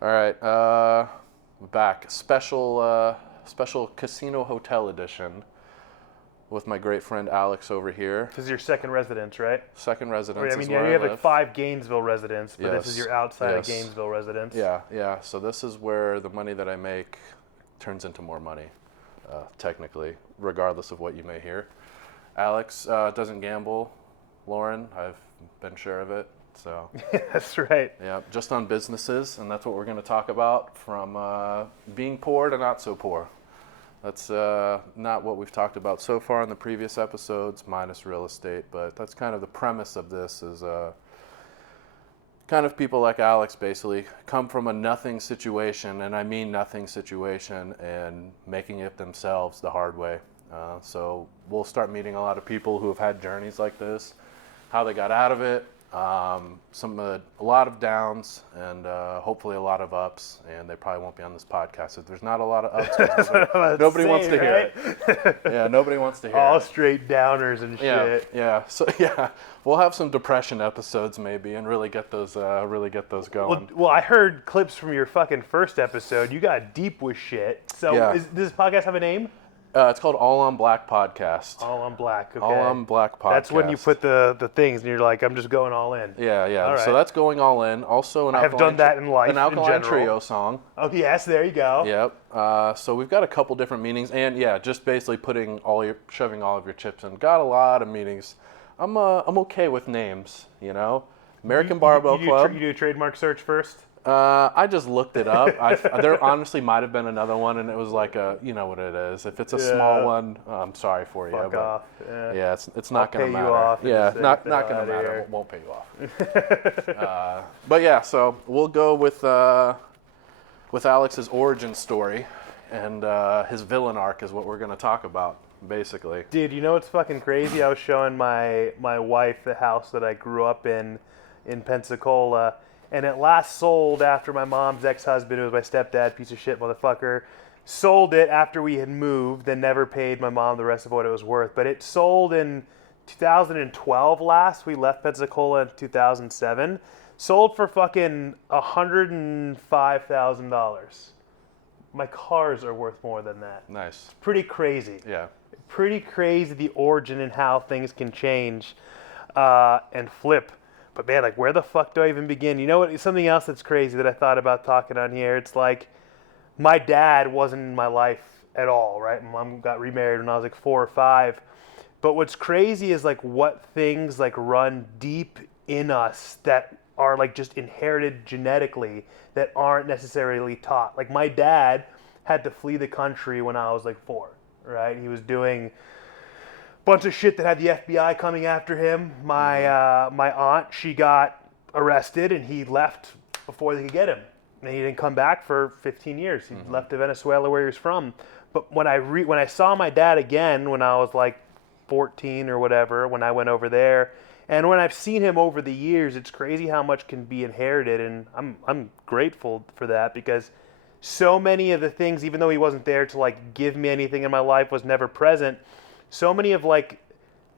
All right, back. Special casino hotel edition with my great friend Alex over here. This is your second residence, right? Second residence I is mean, where you I have live. like 5 Gainesville residents, but this is Yes, your outside of yes. Gainesville residence. Yeah. So this is where the money that I make turns into more money, technically, regardless of what you may hear. Alex doesn't gamble. Lauren, I've been sure of it. So That's right. yeah, just on businesses, and that's what we're going to talk about, from being poor to not so poor. That's not what we've talked about so far in the previous episodes, minus real estate, but that's kind of the premise of this is kind of people like Alex basically come from a nothing situation, and I mean nothing situation, and making it themselves the hard way. So we'll start meeting a lot of people who have had journeys like this, how they got out of it, a lot of downs, and hopefully a lot of ups, and they probably won't be on this podcast if there's not a lot of ups. Nobody wants to hear it. Yeah, nobody wants to hear All it. straight downers and shit. Yeah. So yeah, we'll have some depression episodes maybe, and really get those going. Well, I heard clips from your fucking first episode. You got deep with shit. So Yeah. does this podcast have a name? It's called All on Black Podcast. All on Black. Okay. All on Black Podcast. That's when you put the things and you're like, I'm just going all in. Yeah. All right. So that's going all in. Also, I have done that in life. An Alkaline in general. Trio song. Oh yes, there you go. Yep. So we've got a couple different meanings, and yeah, just basically shoving all of your chips in. Got a lot of meanings. I'm okay with names, you know. American Barbell Club. You do a trademark search first. I just looked it up. There honestly might have been another one, and it was like you know what it is. If it's a small one, I'm sorry for you. Fuck but off. Yeah, it's not going to matter. You off Yeah, not going to matter. Won't pay you off. But yeah, so we'll go with Alex's origin story, and his villain arc is what we're going to talk about, basically. Dude, you know what's fucking crazy? I was showing my wife the house that I grew up in Pensacola. And it last sold after my mom's ex-husband, who was my stepdad, piece of shit motherfucker, sold it after we had moved, then never paid my mom the rest of what it was worth. But it sold in 2012 last. We left Pensacola in 2007. Sold for fucking $105,000. My cars are worth more than that. Nice. Pretty crazy. Yeah. Pretty crazy, the origin and how things can change and flip. But man, like, where the fuck do I even begin? You know what? Something else that's crazy that I thought about talking on here. It's like, my dad wasn't in my life at all, right? My mom got remarried when I was like 4 or 5. But what's crazy is like what things like run deep in us that are like just inherited genetically that aren't necessarily taught. Like, my dad had to flee the country when I was like 4, right? He was doing bunch of shit that had the FBI coming after him. My aunt, she got arrested, and he left before they could get him. And he didn't come back for 15 years. He left to Venezuela, where he was from. But when I saw my dad again when I was like 14 or whatever, when I went over there, and when I've seen him over the years, it's crazy how much can be inherited, and I'm grateful for that, because so many of the things, even though he wasn't there to like give me anything in my life, was never present. So many of like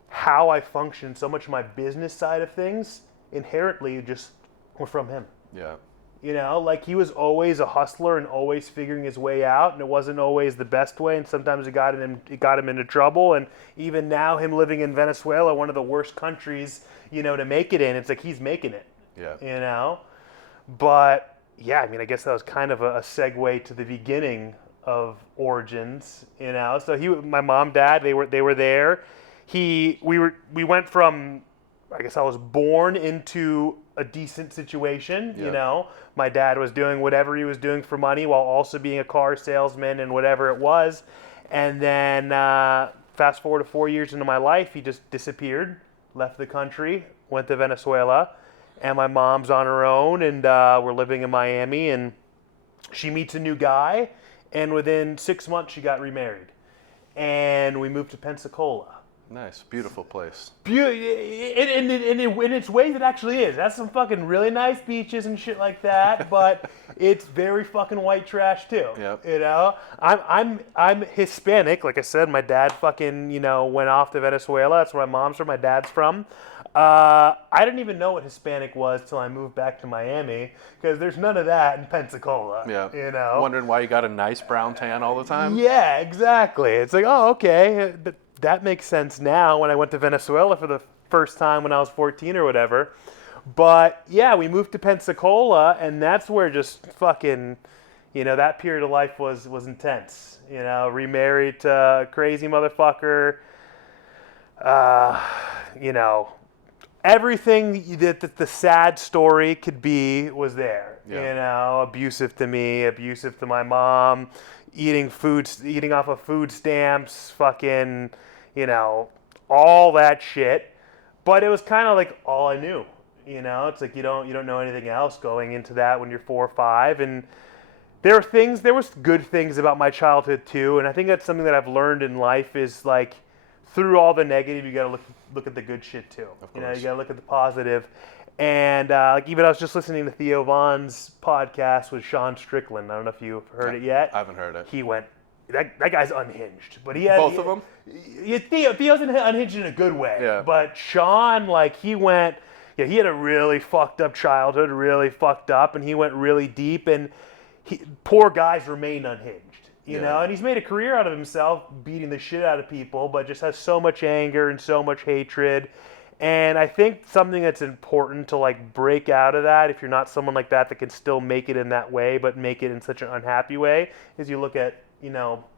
how I function, so much of my business side of things inherently just were from him. Yeah. You know, like, he was always a hustler and always figuring his way out, and it wasn't always the best way, and sometimes it got him into trouble. And even now, him living in Venezuela, one of the worst countries, you know, to make it in, it's like he's making it. Yeah. You know? But yeah, I mean, I guess that was kind of a segue to the beginning of origins, you know. So my mom, dad, they were there. We went from, I guess I was born into a decent situation, you know. My dad was doing whatever he was doing for money while also being a car salesman and whatever it was. And then fast forward to 4 years into my life, he just disappeared, left the country, went to Venezuela, and my mom's on her own, and we're living in Miami, and she meets a new guy. And within 6 months, she got remarried. And we moved to Pensacola. Nice. Beautiful place. In its ways, it actually is. That's some fucking really nice beaches and shit like that, but it's very fucking white trash too. Yep. You know? I'm Hispanic. Like I said, my dad fucking, you know, went off to Venezuela. That's where my mom's from, my dad's from. I didn't even know what Hispanic was till I moved back to Miami, because there's none of that in Pensacola. Yeah. You know? Wondering why you got a nice brown tan all the time? Yeah, exactly. It's like, oh, okay. But that makes sense now when I went to Venezuela for the first time when I was 14 or whatever. But yeah, we moved to Pensacola, and that's where just fucking, that period of life was intense. Remarried to a crazy motherfucker. Everything that the sad story could be was there. Yeah. Abusive to me, abusive to my mom, eating off of food stamps, fucking, all that shit. But it was kind of like all I knew. It's like you don't know anything else going into that when you're 4 or 5. And there was good things about my childhood too. And I think that's something that I've learned in life is like, through all the negative, you got to look at the good shit too. You got to look at the positive. And even I was just listening to Theo Vaughn's podcast with Sean Strickland. I don't know if you've heard it yet. I haven't heard it. He went, that guy's unhinged. But Both of them? Theo's unhinged in a good way. Yeah. But Sean, he went, he had a really fucked up childhood, really fucked up, and he went really deep. And poor guys remained unhinged. And he's made a career out of himself beating the shit out of people, but just has so much anger and so much hatred. And I think something that's important to break out of that, if you're not someone like that can still make it in that way, but make it in such an unhappy way, is you look at,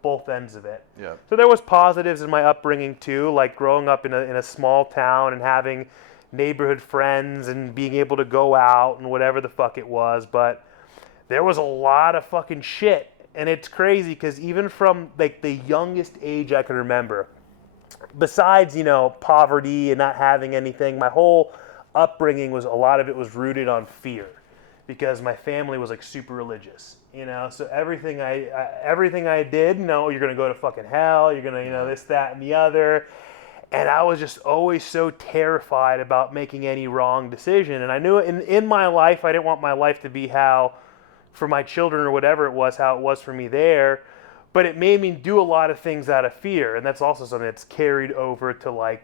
both ends of it. Yeah. So there was positives in my upbringing too, like growing up in a small town and having neighborhood friends and being able to go out and whatever the fuck it was. But there was a lot of fucking shit. And it's crazy because even from the youngest age I can remember, besides, poverty and not having anything, my whole upbringing a lot of it was rooted on fear because my family was super religious, so everything I did, you're going to go to fucking hell, you're going to, this, that, and the other. And I was just always so terrified about making any wrong decision. And I knew in my life, I didn't want my life to be how, for my children or whatever it was, how it was for me there. But it made me do a lot of things out of fear. And that's also something that's carried over to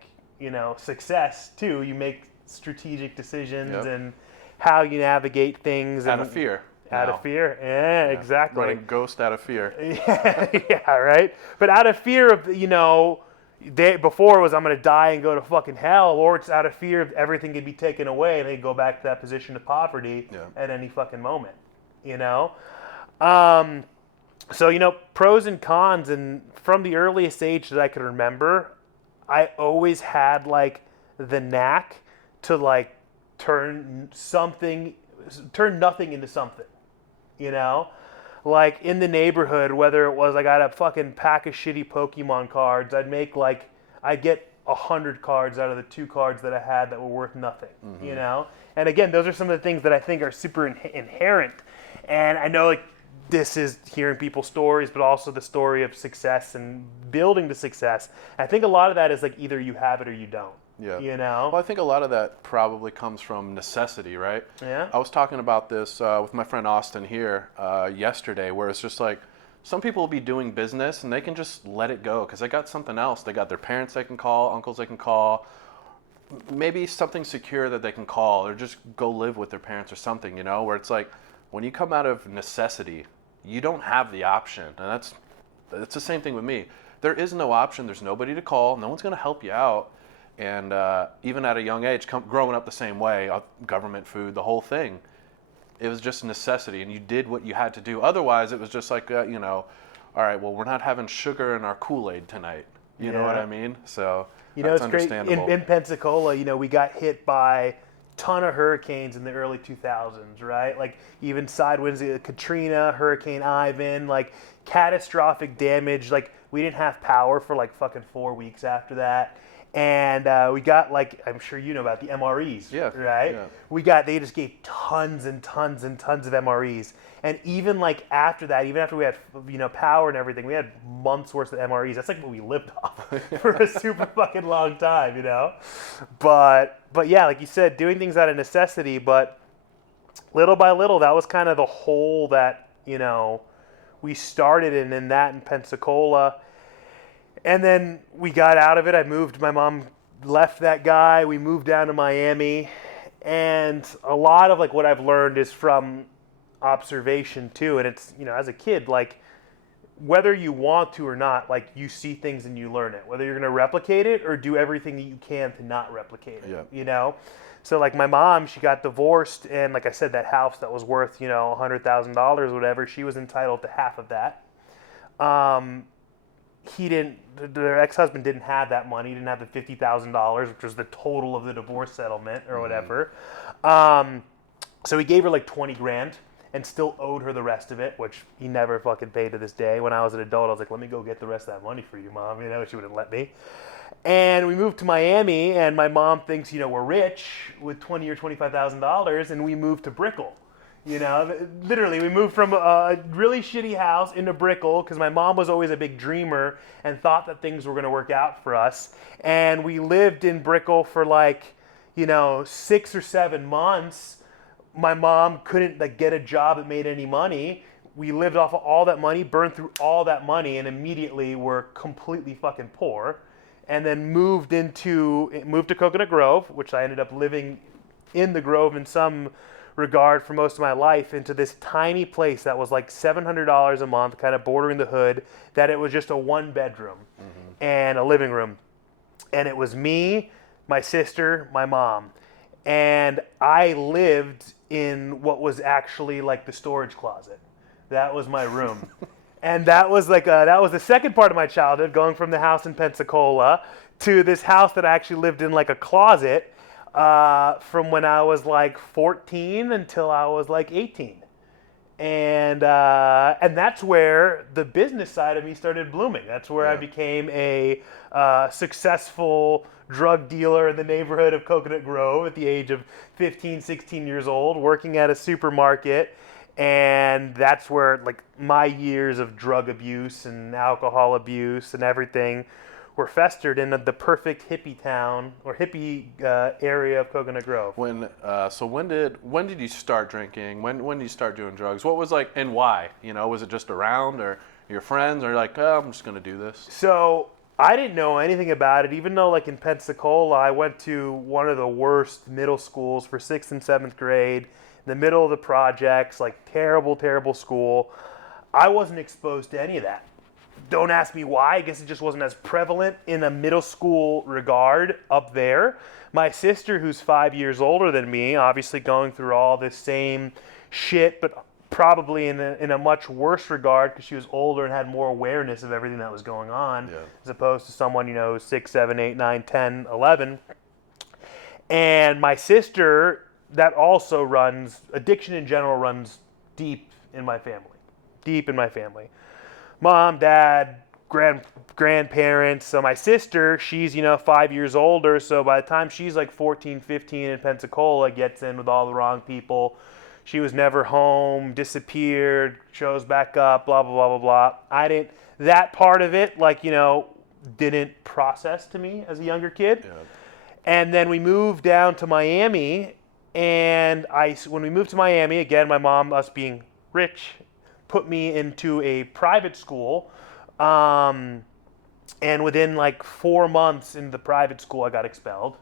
success too. You make strategic decisions and how you navigate things. Out of fear. Out of fear. Yeah, exactly. Running ghost out of fear. Yeah, right. But out of fear of, before it was I'm going to die and go to fucking hell, or it's out of fear of everything could be taken away and they go back to that position of poverty at any fucking moment. So, pros and cons, and from the earliest age that I can remember, I always had the knack to turn nothing into something, in the neighborhood, whether it was I got a fucking pack of shitty Pokemon cards, I'd get 100 cards out of the 2 cards that I had that were worth nothing, and again, those are some of the things that I think are super inherent. And I know this is hearing people's stories, but also the story of success and building to success. I think a lot of that is either you have it or you don't. Yeah. Well, I think a lot of that probably comes from necessity, right? Yeah. I was talking about this with my friend Austin here yesterday, where it's just some people will be doing business and they can just let it go because they got something else. They got their parents they can call, uncles they can call, maybe something secure that they can call, or just go live with their parents or something, where it's when you come out of necessity, you don't have the option. And that's the same thing with me. There is no option. There's nobody to call. No one's going to help you out. And even at a young age, growing up the same way, government, food, the whole thing, it was just a necessity. And you did what you had to do. Otherwise, it was just all right, well, we're not having sugar in our Kool-Aid tonight. You know what I mean? So that's it's great. In Pensacola, we got hit by ton of hurricanes in the early 2000s, right? Even side winds, Katrina, Hurricane Ivan, catastrophic damage. We didn't have power for fucking 4 weeks after that. And we got I'm sure you know about the MREs, right? Yeah. They just gave tons and tons and tons of MREs. And even after that, even after we had power and everything, we had months worth of MREs. That's what we lived off for a super fucking long time, But yeah, like you said, doing things out of necessity, but little by little, that was kind of the hole that, we started in Pensacola. And then we got out of it. My mom left that guy. We moved down to Miami. And a lot of like what I've learned is from observation too. And it's, as a kid, like whether you want to or not, like you see things and you learn it. Whether you're going to replicate it or do everything that you can to not replicate it, So like my mom, she got divorced, and like I said, that house that was worth, $100,000, whatever, she was entitled to half of that. Their ex-husband didn't have that money. He didn't have the $50,000, which was the total of the divorce settlement or whatever. So he gave her like 20 grand and still owed her the rest of it, which he never fucking paid to this day. When I was an adult, I was like, let me go get the rest of that money for you, Mom. She wouldn't let me. And we moved to Miami, and my mom thinks, we're rich with $20,000 or $25,000, and we moved to Brickell. Literally, we moved from a really shitty house into Brickell because my mom was always a big dreamer and thought that things were going to work out for us. And we lived in Brickell for 6 or 7 months. My mom couldn't get a job that made any money. We lived off of all that money, burned through all that money, and immediately were completely fucking poor. And then moved to Coconut Grove, which I ended up living in the Grove in some regard for most of my life, into this tiny place that was like $700 a month, kind of bordering the hood, that it was just a 1-bedroom and a living room. And it was me, my sister, my mom. And I lived in what was actually like the storage closet. That was my room. And that was that was the second part of my childhood, going from the house in Pensacola to this house that I actually lived in like a closet from when I was like 14 until I was like 18. And that's where the business side of me started blooming. That's where I became a successful drug dealer in the neighborhood of Coconut Grove at the age of 15, 16 years old, working at a supermarket. And that's where like my years of drug abuse and alcohol abuse and everything were festered in the perfect hippie town or hippie area of Coconut Grove. When did you start drinking? When did you start doing drugs? What was and why? Was it just around, or your friends, or like, oh, I'm just gonna do this? So I didn't know anything about it, even though like in Pensacola, I went to one of the worst middle schools for 6th and 7th grade, in the middle of the projects, like terrible, terrible school. I wasn't exposed to any of that. Don't ask me why. I guess it just wasn't as prevalent in a middle school regard up there. My sister, who's 5 years older than me, obviously going through all this same shit, but probably in a much worse regard because she was older and had more awareness of everything that was going on, as opposed to someone, 6, 7, 8, 9, 10, 11. And my sister, that also addiction in general runs deep in my family. Mom, dad, grandparents. So my sister, she's, 5 years older. So by the time she's like 14, 15 in Pensacola, gets in with all the wrong people. She was never home, disappeared, shows back up, blah, blah, blah, blah, blah. That part of it, didn't process to me as a younger kid. Yeah. And then we moved down to Miami. And when we moved to Miami, again, my mom, us being rich, put me into a private school. And within 4 months in the private school, I got expelled.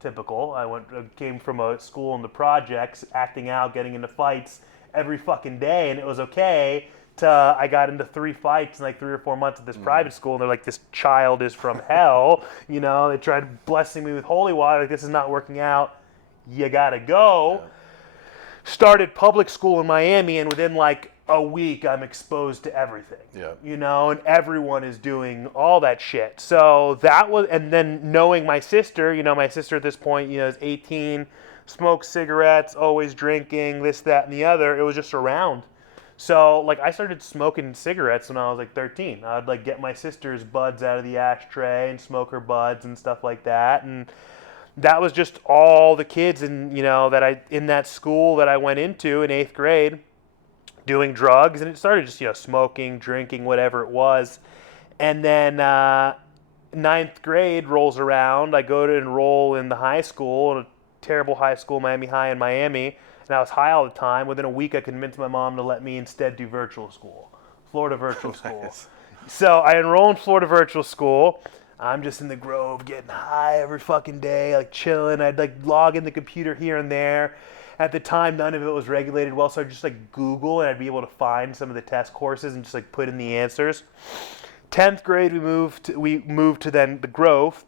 Typical. I came from a school in the projects, acting out, getting into fights every fucking day, and it was okay. I got into 3 fights in 3 or 4 months at this private school, and they're like, this child is from hell. They tried blessing me with holy water. This is not working out. You gotta go. Yeah. Started public school in Miami, and within a week, I'm exposed to everything. Yeah. And everyone is doing all that shit. So that was, and then knowing my sister, my sister at this point, is 18, smokes cigarettes, always drinking, this, that, and the other. It was just around. So I started smoking cigarettes when I was 13. I'd get my sister's buds out of the ashtray and smoke her buds and stuff like that. And that was just all the kids in that school that I went into in 8th grade. Doing drugs, and it started just smoking, drinking, whatever it was. And then 9th grade rolls around. I go to enroll in the high school, in a terrible high school, Miami High in Miami, and I was high all the time. Within a week, I convinced my mom to let me instead do virtual school, Florida virtual school. So I enroll in Florida virtual school. I'm just in the Grove getting high every fucking day, like chilling. I'd like log in the computer here and there. At the time, none of it was regulated well, so I'd just like Google and I'd be able to find some of the test courses and just like put in the answers. 10th grade, we moved to then the Grove,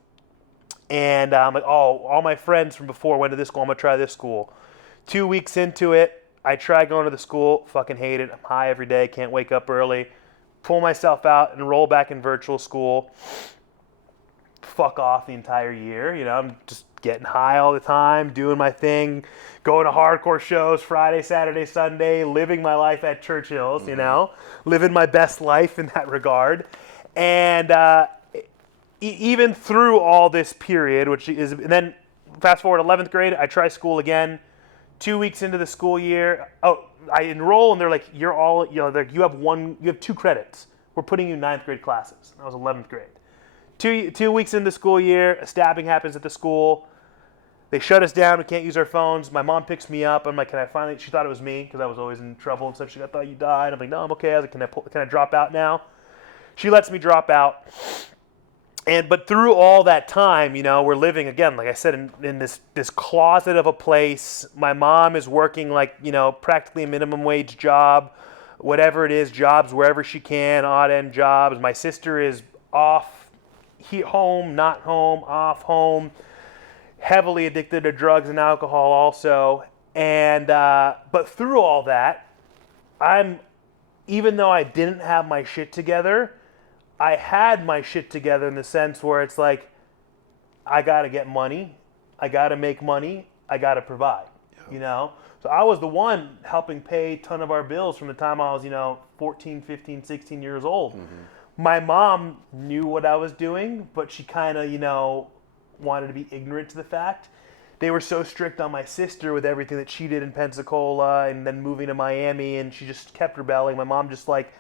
and I'm like, oh, all my friends from before went to this school. I'm gonna try this school. 2 weeks into it, I try going to the school. Fucking hate it. I'm high every day. Can't wake up early. Pull myself out and roll back in virtual school. Fuck off the entire year. You know, I'm just getting high all the time, doing my thing, going to hardcore shows Friday, Saturday, Sunday, living my life at Churchill's, you know, living my best life in that regard. And even through all this period, which is, and then fast forward 11th grade, I try school again. 2 weeks into the school year, I enroll and they're like, you're all, you know, you have 2 credits. We're putting you in 9th grade classes. That was 11th grade. 2 weeks into the school year, a stabbing happens at the school. They shut us down. We can't use our phones. My mom picks me up. I'm like, can I finally? She thought it was me because I was always in trouble and stuff. She's like, I thought you died. I'm like, no, I'm okay. I was like, can I drop out now? She lets me drop out. But through all that time, you know, we're living again, like I said, in this closet of a place. My mom is working like, you know, practically a minimum wage job, whatever it is, jobs wherever she can, odd end jobs. My sister is off, home, not home, off home. Heavily addicted to drugs and alcohol also. And but through all that, even though I didn't have my shit together, I had my shit together in the sense where it's like, I gotta get money, I gotta make money, I gotta provide, you know? So I was the one helping pay a ton of our bills from the time I was, you know, 14, 15, 16 years old. My mom knew what I was doing, but she kind of, you know, wanted to be ignorant to the fact. They were so strict on my sister with everything that she did in Pensacola and then moving to Miami, and she just kept rebelling. My mom just like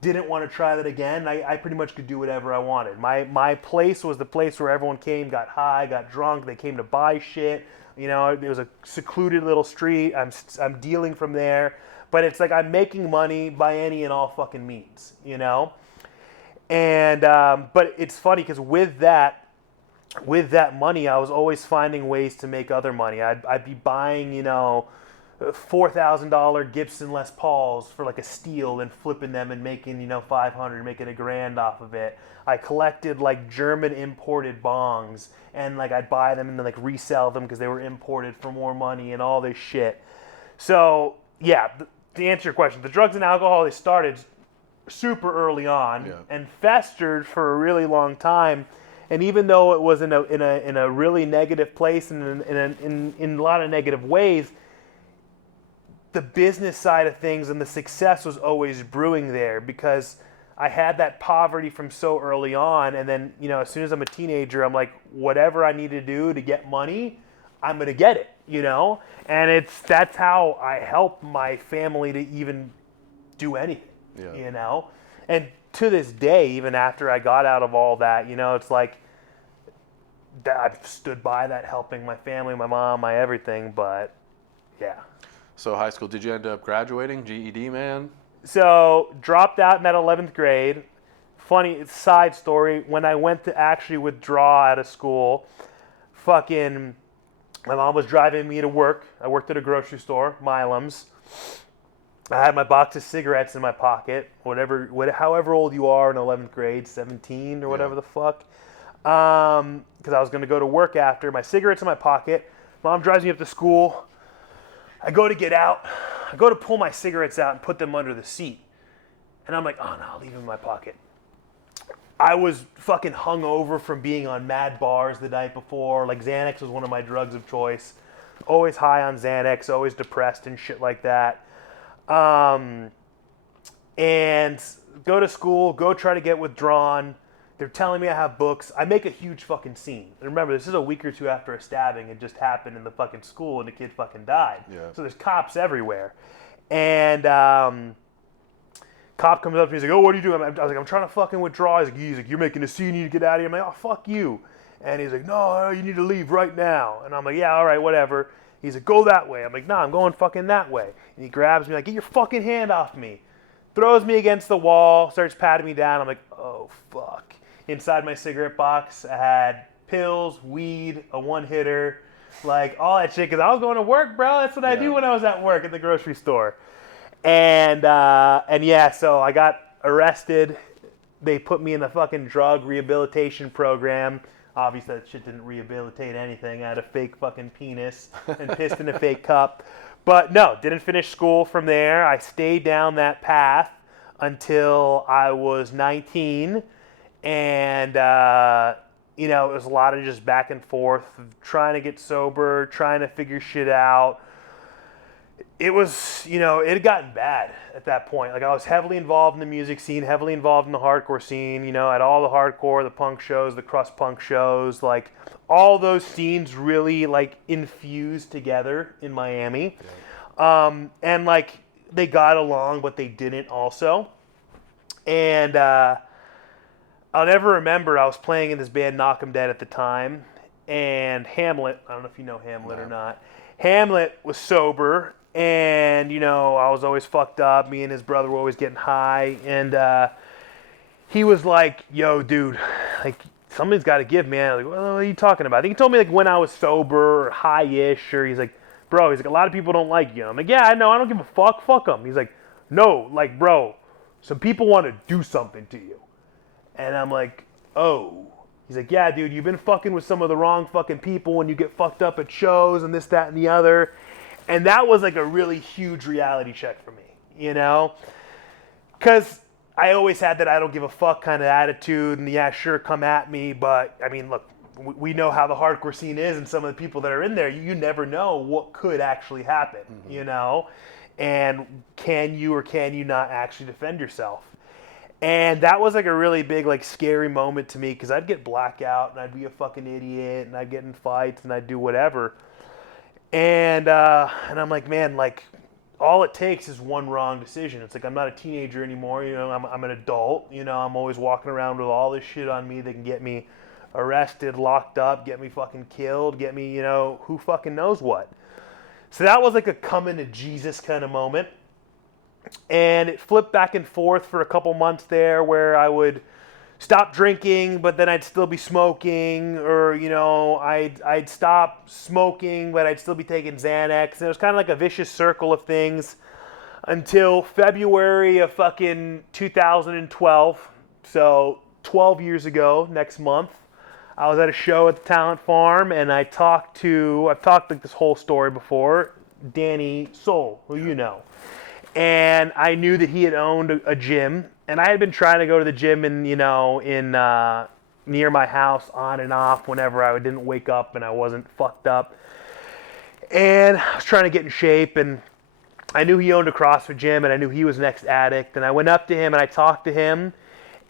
didn't want to try that again. I pretty much could do whatever I wanted. My place was the place where everyone came, got high, got drunk. They came to buy shit. You know, it was a secluded little street. I'm dealing from there, but it's like I'm making money by any and all fucking means, you know. And but it's funny because with that money, I was always finding ways to make other money. I'd be buying, you know, $4,000 Gibson Les Pauls for like a steal and flipping them and making, you know, $500, making $1,000 off of it. I collected like German imported bongs and like I'd buy them and then like resell them because they were imported for more money and all this shit. So yeah, to answer your question, the drugs and alcohol, they started super early on and festered for a really long time. And even though it was in a really negative place and in a lot of negative ways, the business side of things and the success was always brewing there because I had that poverty from so early on. And then, you know, as soon as I'm a teenager, I'm like, whatever I need to do to get money, I'm going to get it, you know? And that's how I help my family to even do anything, you know? And to this day, even after I got out of all that, you know, it's like, I've stood by that, helping my family, my mom, my everything, but yeah. So high school, did you end up graduating? GED, man? So dropped out in that 11th grade. Funny side story, when I went to actually withdraw out of school, my mom was driving me to work. I worked at a grocery store, Milam's. I had my box of cigarettes in my pocket, however old you are in 11th grade, 17 or whatever the fuck. Because I was going to go to work after. My cigarettes in my pocket. Mom drives me up to school. I go to get out. I go to pull my cigarettes out and put them under the seat. And I'm like, oh no, I'll leave them in my pocket. I was fucking hungover from being on mad bars the night before. Like Xanax was one of my drugs of choice. Always high on Xanax, always depressed and shit like that. And go to school, go try to get withdrawn. They're telling me I have books. I make a huge fucking scene. And remember, this is a week or two after a stabbing. It just happened in the fucking school and the kid fucking died. Yeah. So there's cops everywhere. And cop comes up to me. He's like, oh, what are you doing? I was like, I'm trying to fucking withdraw. He's like, you're making a scene. You need to get out of here. I'm like, oh, fuck you. And he's like, no, you need to leave right now. And I'm like, yeah, all right, whatever. He's like, go that way. I'm like, nah, I'm going fucking that way. And he grabs me like, get your fucking hand off me. Throws me against the wall, starts patting me down. I'm like, oh, fuck. Inside my cigarette box, I had pills, weed, a one-hitter, like all that shit. Because I was going to work, bro. That's what I do when I was at work at the grocery store. And yeah, so I got arrested. They put me in the fucking drug rehabilitation program. Obviously, that shit didn't rehabilitate anything. I had a fake fucking penis and pissed in a fake cup. But no, didn't finish school from there. I stayed down that path until I was 19. And, you know, it was a lot of just back and forth, trying to get sober, trying to figure shit out. It was, you know, it had gotten bad at that point. Like, I was heavily involved in the music scene, heavily involved in the hardcore scene, you know, at all the hardcore, the punk shows, the crust punk shows, like, all those scenes really, like, infused together in Miami. Yeah. And, like, they got along, but they didn't also. And I'll never remember, I was playing in this band, Knock 'em Dead, at the time, and Hamlet, I don't know if you know Hamlet or not, Hamlet was sober. And, you know, I was always fucked up. Me and his brother were always getting high. And he was like, yo, dude, like, something's got to give, man. Like, what are you talking about? I think he told me, like, when I was sober or high-ish. Or he's like, bro, he's like, a lot of people don't like you. I'm like, yeah, I know. I don't give a fuck. Fuck them. He's like, no, like, bro, some people want to do something to you. And I'm like, oh. He's like, yeah, dude, you've been fucking with some of the wrong fucking people when you get fucked up at shows and this, that, and the other. And that was like a really huge reality check for me, you know? Because I always had that I don't give a fuck kind of attitude, and yeah, sure, come at me. But, I mean, look, we know how the hardcore scene is, and some of the people that are in there, you never know what could actually happen, you know? And can you or can you not actually defend yourself? And that was like a really big, like, scary moment to me, because I'd get blackout, and I'd be a fucking idiot, and I'd get in fights, and I'd do whatever. And I'm like, man, like, all it takes is one wrong decision. It's like, I'm not a teenager anymore, you know, I'm an adult, you know, I'm always walking around with all this shit on me that can get me arrested, locked up, get me fucking killed, get me, you know, who fucking knows what. So that was like a coming to Jesus kind of moment. And it flipped back and forth for a couple months there, where I would stop drinking, but then I'd still be smoking, or, you know, I'd stop smoking, but I'd still be taking Xanax. And it was kind of like a vicious circle of things until February of fucking 2012. So 12 years ago, next month, I was at a show at the Talent Farm, and I've talked like this whole story before, Danny Soul, who you know. And I knew that he had owned a gym, and I had been trying to go to the gym in near my house on and off whenever I didn't wake up and I wasn't fucked up. And I was trying to get in shape, and I knew he owned a CrossFit gym, and I knew he was next addict. And I went up to him and I talked to him,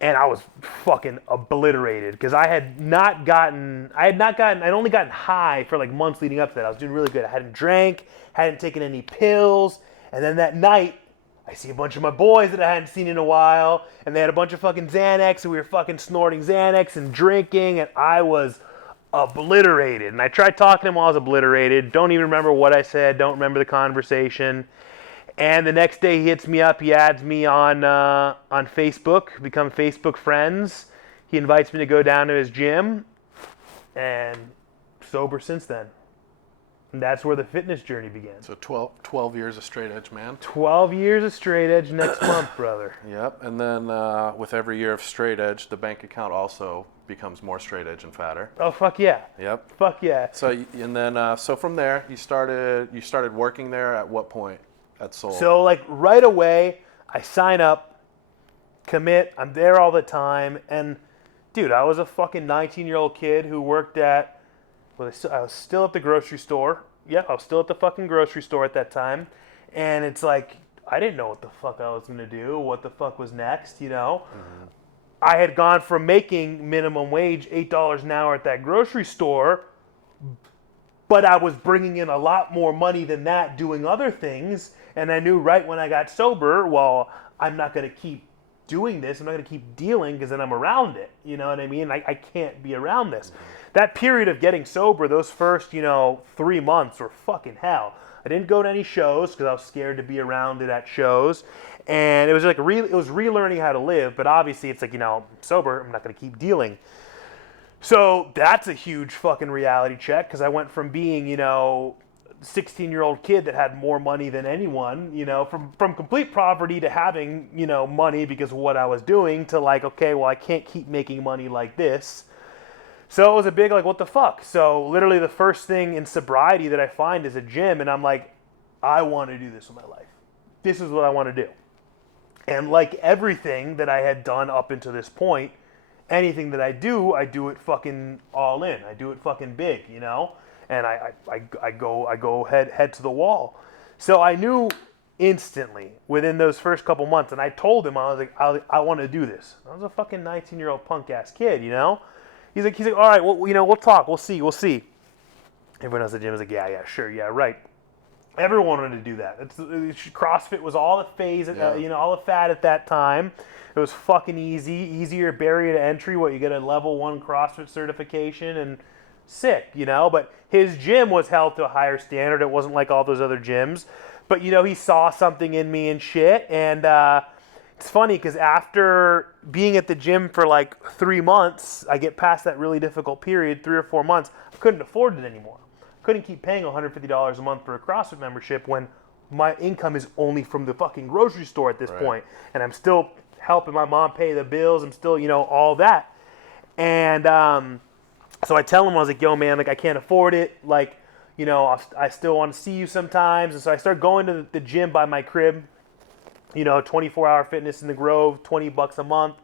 and I was fucking obliterated, because I'd only gotten high for like months leading up to that. I was doing really good. I hadn't drank, hadn't taken any pills. And then that night, I see a bunch of my boys that I hadn't seen in a while, and they had a bunch of fucking Xanax, and we were fucking snorting Xanax and drinking, and I was obliterated. And I tried talking to him while I was obliterated. Don't even remember what I said. Don't remember the conversation. And the next day he hits me up. He adds me on Facebook, become Facebook friends. He invites me to go down to his gym, and sober since then. And that's where the fitness journey began. So 12 years of straight edge, man. 12 years of straight edge next month, brother. Yep. And then with every year of straight edge, the bank account also becomes more straight edge and fatter. Oh, fuck yeah. Yep. Fuck yeah. So and then so from there, you started working there at what point at Soul? So like right away, I sign up, commit. I'm there all the time, and dude, I was a fucking 19-year-old kid who worked at. I was still at the grocery store. Yeah, I was still at the fucking grocery store at that time. And it's like, I didn't know what the fuck I was going to do, what the fuck was next, you know? Mm-hmm. I had gone from making minimum wage, $8 an hour at that grocery store, but I was bringing in a lot more money than that doing other things. And I knew right when I got sober, well, I'm not going to keep doing this. I'm not going to keep dealing, because then I'm around it. You know what I mean? I can't be around this. Mm-hmm. That period of getting sober, those first, 3 months were fucking hell. I didn't go to any shows because I was scared to be around it at shows. And it was like it was relearning how to live, but obviously it's like, I'm sober, I'm not going to keep dealing. So that's a huge fucking reality check because I went from being, 16-year-old kid that had more money than anyone, from complete poverty to having, money because of what I was doing to like, okay, well, I can't keep making money like this. So it was a big like, what the fuck? So literally the first thing in sobriety that I find is a gym, and I'm like, I want to do this with my life. This is what I want to do. And like everything that I had done up until this point, anything that I do it fucking all in. I do it fucking big, And I go head to the wall. So I knew instantly within those first couple months, and I told him, I was like, I want to do this. I was a fucking 19-year-old punk ass kid, He's like, all right, well, we'll talk, we'll see. Everyone else at the gym was like, yeah, sure, yeah, right. Everyone wanted to do that. CrossFit was all the phase, all the fad at that time. It was fucking easier barrier to entry. You get a level 1 CrossFit certification and sick, But his gym was held to a higher standard. It wasn't like all those other gyms. But, he saw something in me and shit. And it's funny because after being at the gym for like 3 months, I get past that really difficult period, 3 or 4 months, I couldn't afford it anymore. Couldn't keep paying $150 a month for a CrossFit membership when my income is only from the fucking grocery store at this point. And I'm still helping my mom pay the bills. I'm still, all that. And so I tell him, I was like, yo, man, like I can't afford it. Like, I still want to see you sometimes. And so I start going to the gym by my crib, 24-hour fitness in the Grove, $20 a month.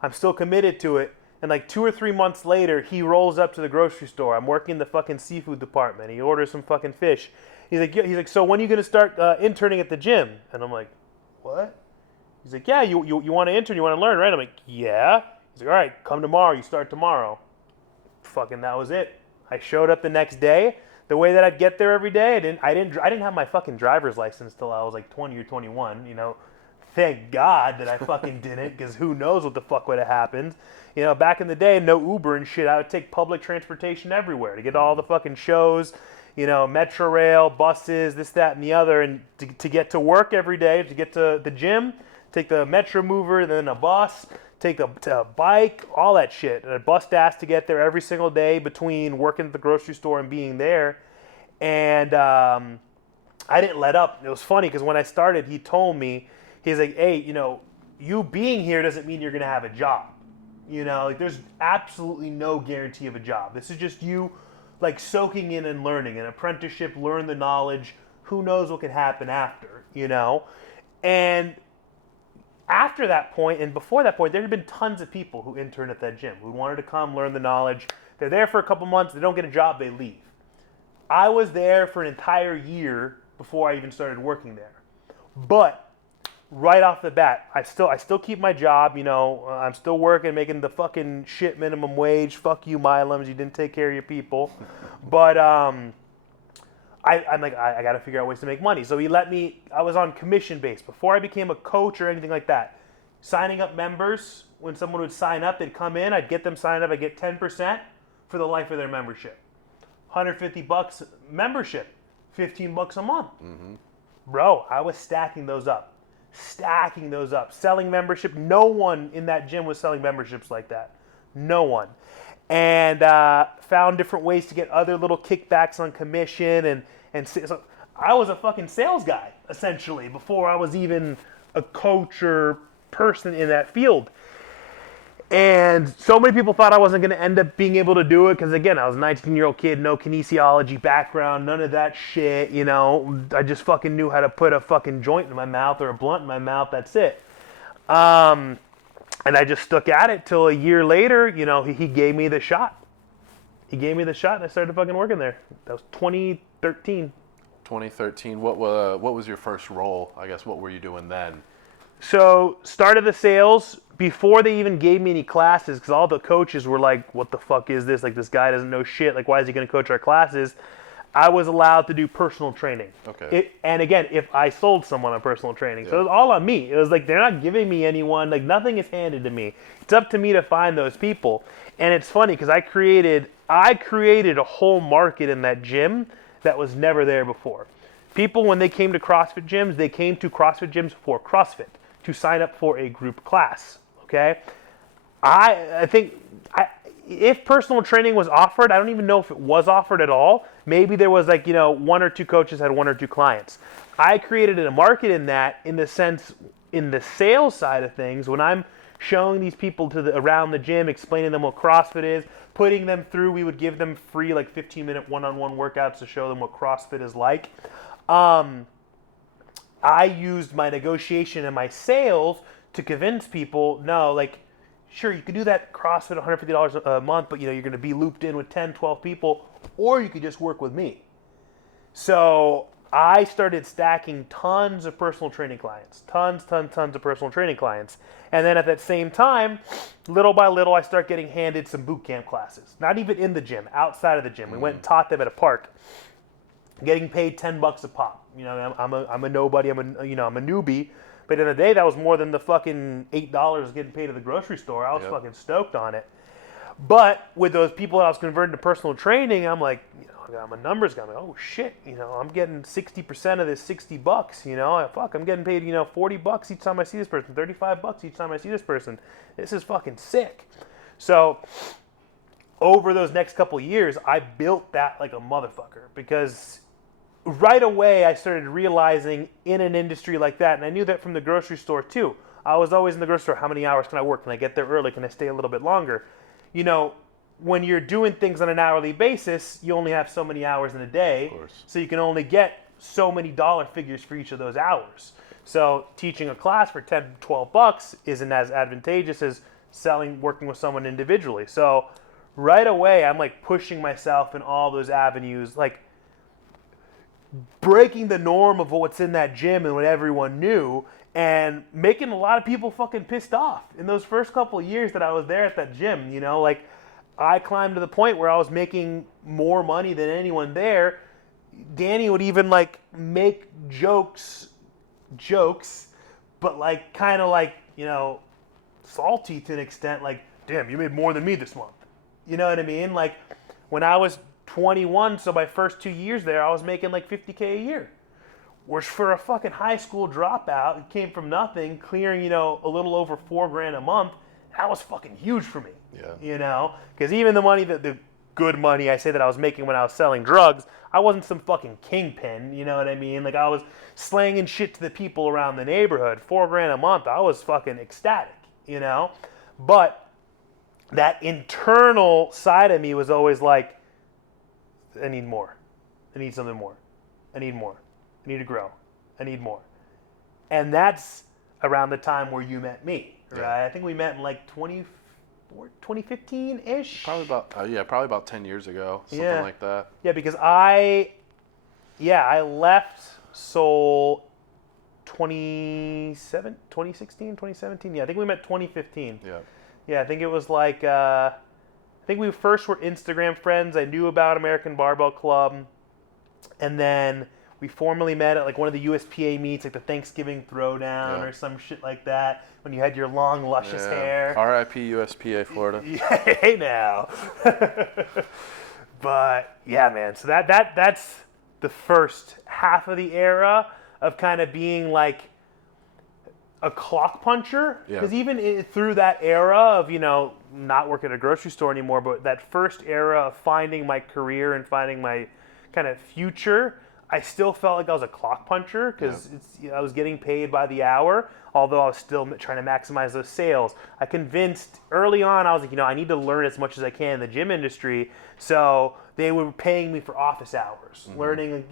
I'm still committed to it. And like 2 or 3 months later, he rolls up to the grocery store. I'm working in the fucking seafood department. He orders some fucking fish. He's like, so when are you going to start interning at the gym? And I'm like, what? He's like, yeah, you want to intern, you want to learn, right? I'm like, yeah. He's like, all right, come tomorrow. You start tomorrow. Fucking that was it. I showed up the next day. The way that I'd get there every day, I didn't have my fucking driver's license till I was like 20 or 21. Thank God that I fucking didn't, because who knows what the fuck would have happened. Back in the day, no Uber and shit. I would take public transportation everywhere to get all the fucking shows. Metro rail, buses, this, that, and the other, and to get to work every day, to get to the gym, take the Metro mover, then a bus, take a bike, all that shit. And I bust ass to get there every single day between working at the grocery store and being there. And I didn't let up. It was funny because when I started, he told me, he's like, hey, you being here doesn't mean you're going to have a job. Like there's absolutely no guarantee of a job. This is just you like soaking in and learning. An apprenticeship, learn the knowledge. Who knows what could happen after, And after that point and before that point, there had been tons of people who interned at that gym who wanted to come learn the knowledge. They're there for a couple months. They don't get a job. They leave. I was there for an entire year before I even started working there. But right off the bat, I still keep my job. I'm still working, making the fucking shit minimum wage. Fuck you, Milems. You didn't take care of your people. But I'm like, I got to figure out ways to make money. So he let me. I was on commission base before I became a coach or anything like that. Signing up members. When someone would sign up, they'd come in. I'd get them signed up. I'd get 10% for the life of their membership. $150 membership, $15 a month. Mm-hmm. Bro, I was stacking those up, selling membership. No one in that gym was selling memberships like that. No one. And found different ways to get other little kickbacks on commission. And so I was a fucking sales guy, essentially, before I was even a coach or person in that field. And so many people thought I wasn't going to end up being able to do it because, again, I was a 19-year-old kid, no kinesiology background, none of that shit, I just fucking knew how to put a fucking joint in my mouth or a blunt in my mouth, that's it. And I just stuck at it till a year later, he gave me the shot. He gave me the shot and I started fucking working there. That was 2013. 2013, what was your first role? I guess, what were you doing then? So, started the sales before they even gave me any classes, because all the coaches were like, what the fuck is this? Like, this guy doesn't know shit. Like, why is he going to coach our classes? I was allowed to do personal training. Okay. And again, if I sold someone on personal training. Yeah. So it was all on me. It was like, they're not giving me anyone. Like, nothing is handed to me. It's up to me to find those people. And it's funny, because I created a whole market in that gym that was never there before. People, when they came to CrossFit gyms, they came to CrossFit gyms for CrossFit, to sign up for a group class, okay? I think if personal training was offered, I don't even know if it was offered at all. Maybe there was like, one or two coaches had one or two clients. I created a market in that, in the sense, in the sales side of things, when I'm showing these people around the gym, explaining them what CrossFit is, putting them through, we would give them free like 15-minute one-on-one workouts to show them what CrossFit is like. I used my negotiation and my sales to convince people, no, like, sure, you could do that CrossFit $150 a month, but you're going to be looped in with 10, 12 people, or you could just work with me. So I started stacking tons of personal training clients, tons of personal training clients. And then at that same time, little by little, I start getting handed some boot camp classes. Not even in the gym, outside of the gym. We went and taught them at a park, getting paid $10 a pop. I'm a nobody. I'm a newbie. But at the end of the day, that was more than the fucking $8 getting paid at the grocery store. I was fucking stoked on it. But with those people that I was converting to personal training, I'm like, I'm a numbers guy. I'm like, oh shit, I'm getting 60% of this $60. Fuck, I'm getting paid, $40 each time I see this person, $35 each time I see this person. This is fucking sick. So over those next couple of years, I built that like a motherfucker, because right away I started realizing in an industry like that, and I knew that from the grocery store too. I was always in the grocery store, how many hours can I work? Can I get there early? Can I stay a little bit longer? When you're doing things on an hourly basis, you only have so many hours in a day, so you can only get so many dollar figures for each of those hours. So teaching a class for $10, $12 isn't as advantageous as working with someone individually. So right away, I'm like pushing myself in all those avenues, like breaking the norm of what's in that gym and what everyone knew, and making a lot of people fucking pissed off. In those first couple of years that I was there at that gym, I climbed to the point where I was making more money than anyone there. Danny would even like make jokes, but like kind of like, salty to an extent, like, damn, you made more than me this month. You know what I mean? Like when I was 21, so my first 2 years there, I was making like $50K a year. Which for a fucking high school dropout, it came from nothing, clearing, a little over $4,000 a month. That was fucking huge for me. Yeah. Because even the money, the good money I say that I was making when I was selling drugs, I wasn't some fucking kingpin, you know what I mean? Like I was slanging shit to the people around the neighborhood. $4,000 a month, I was fucking ecstatic, But that internal side of me was always like, I need more. I need something more. I need more. I need to grow. I need more. And that's around the time where you met me, right? Yeah. I think we met in like 2015-ish. Probably about 10 years ago, something like that. Yeah, because I left Seoul 2016, 2017. Yeah, I think we met 2015. Yeah. Yeah, I think it was like, I think we first were Instagram friends. I knew about American Barbell Club. And then we formally met at like one of the USPA meets, like the Thanksgiving Throwdown or some shit like that, when you had your long, luscious hair. R.I.P. USPA, Florida. Hey now. But yeah, man. So that's the first half of the era of kind of being like a clock puncher. Because even through that era of, not working at a grocery store anymore, but that first era of finding my career and finding my kind of future, I still felt like I was a clock puncher because I was getting paid by the hour, although I was still trying to maximize those sales. I convinced early on, I was like, I need to learn as much as I can in the gym industry. So they were paying me for office hours, learning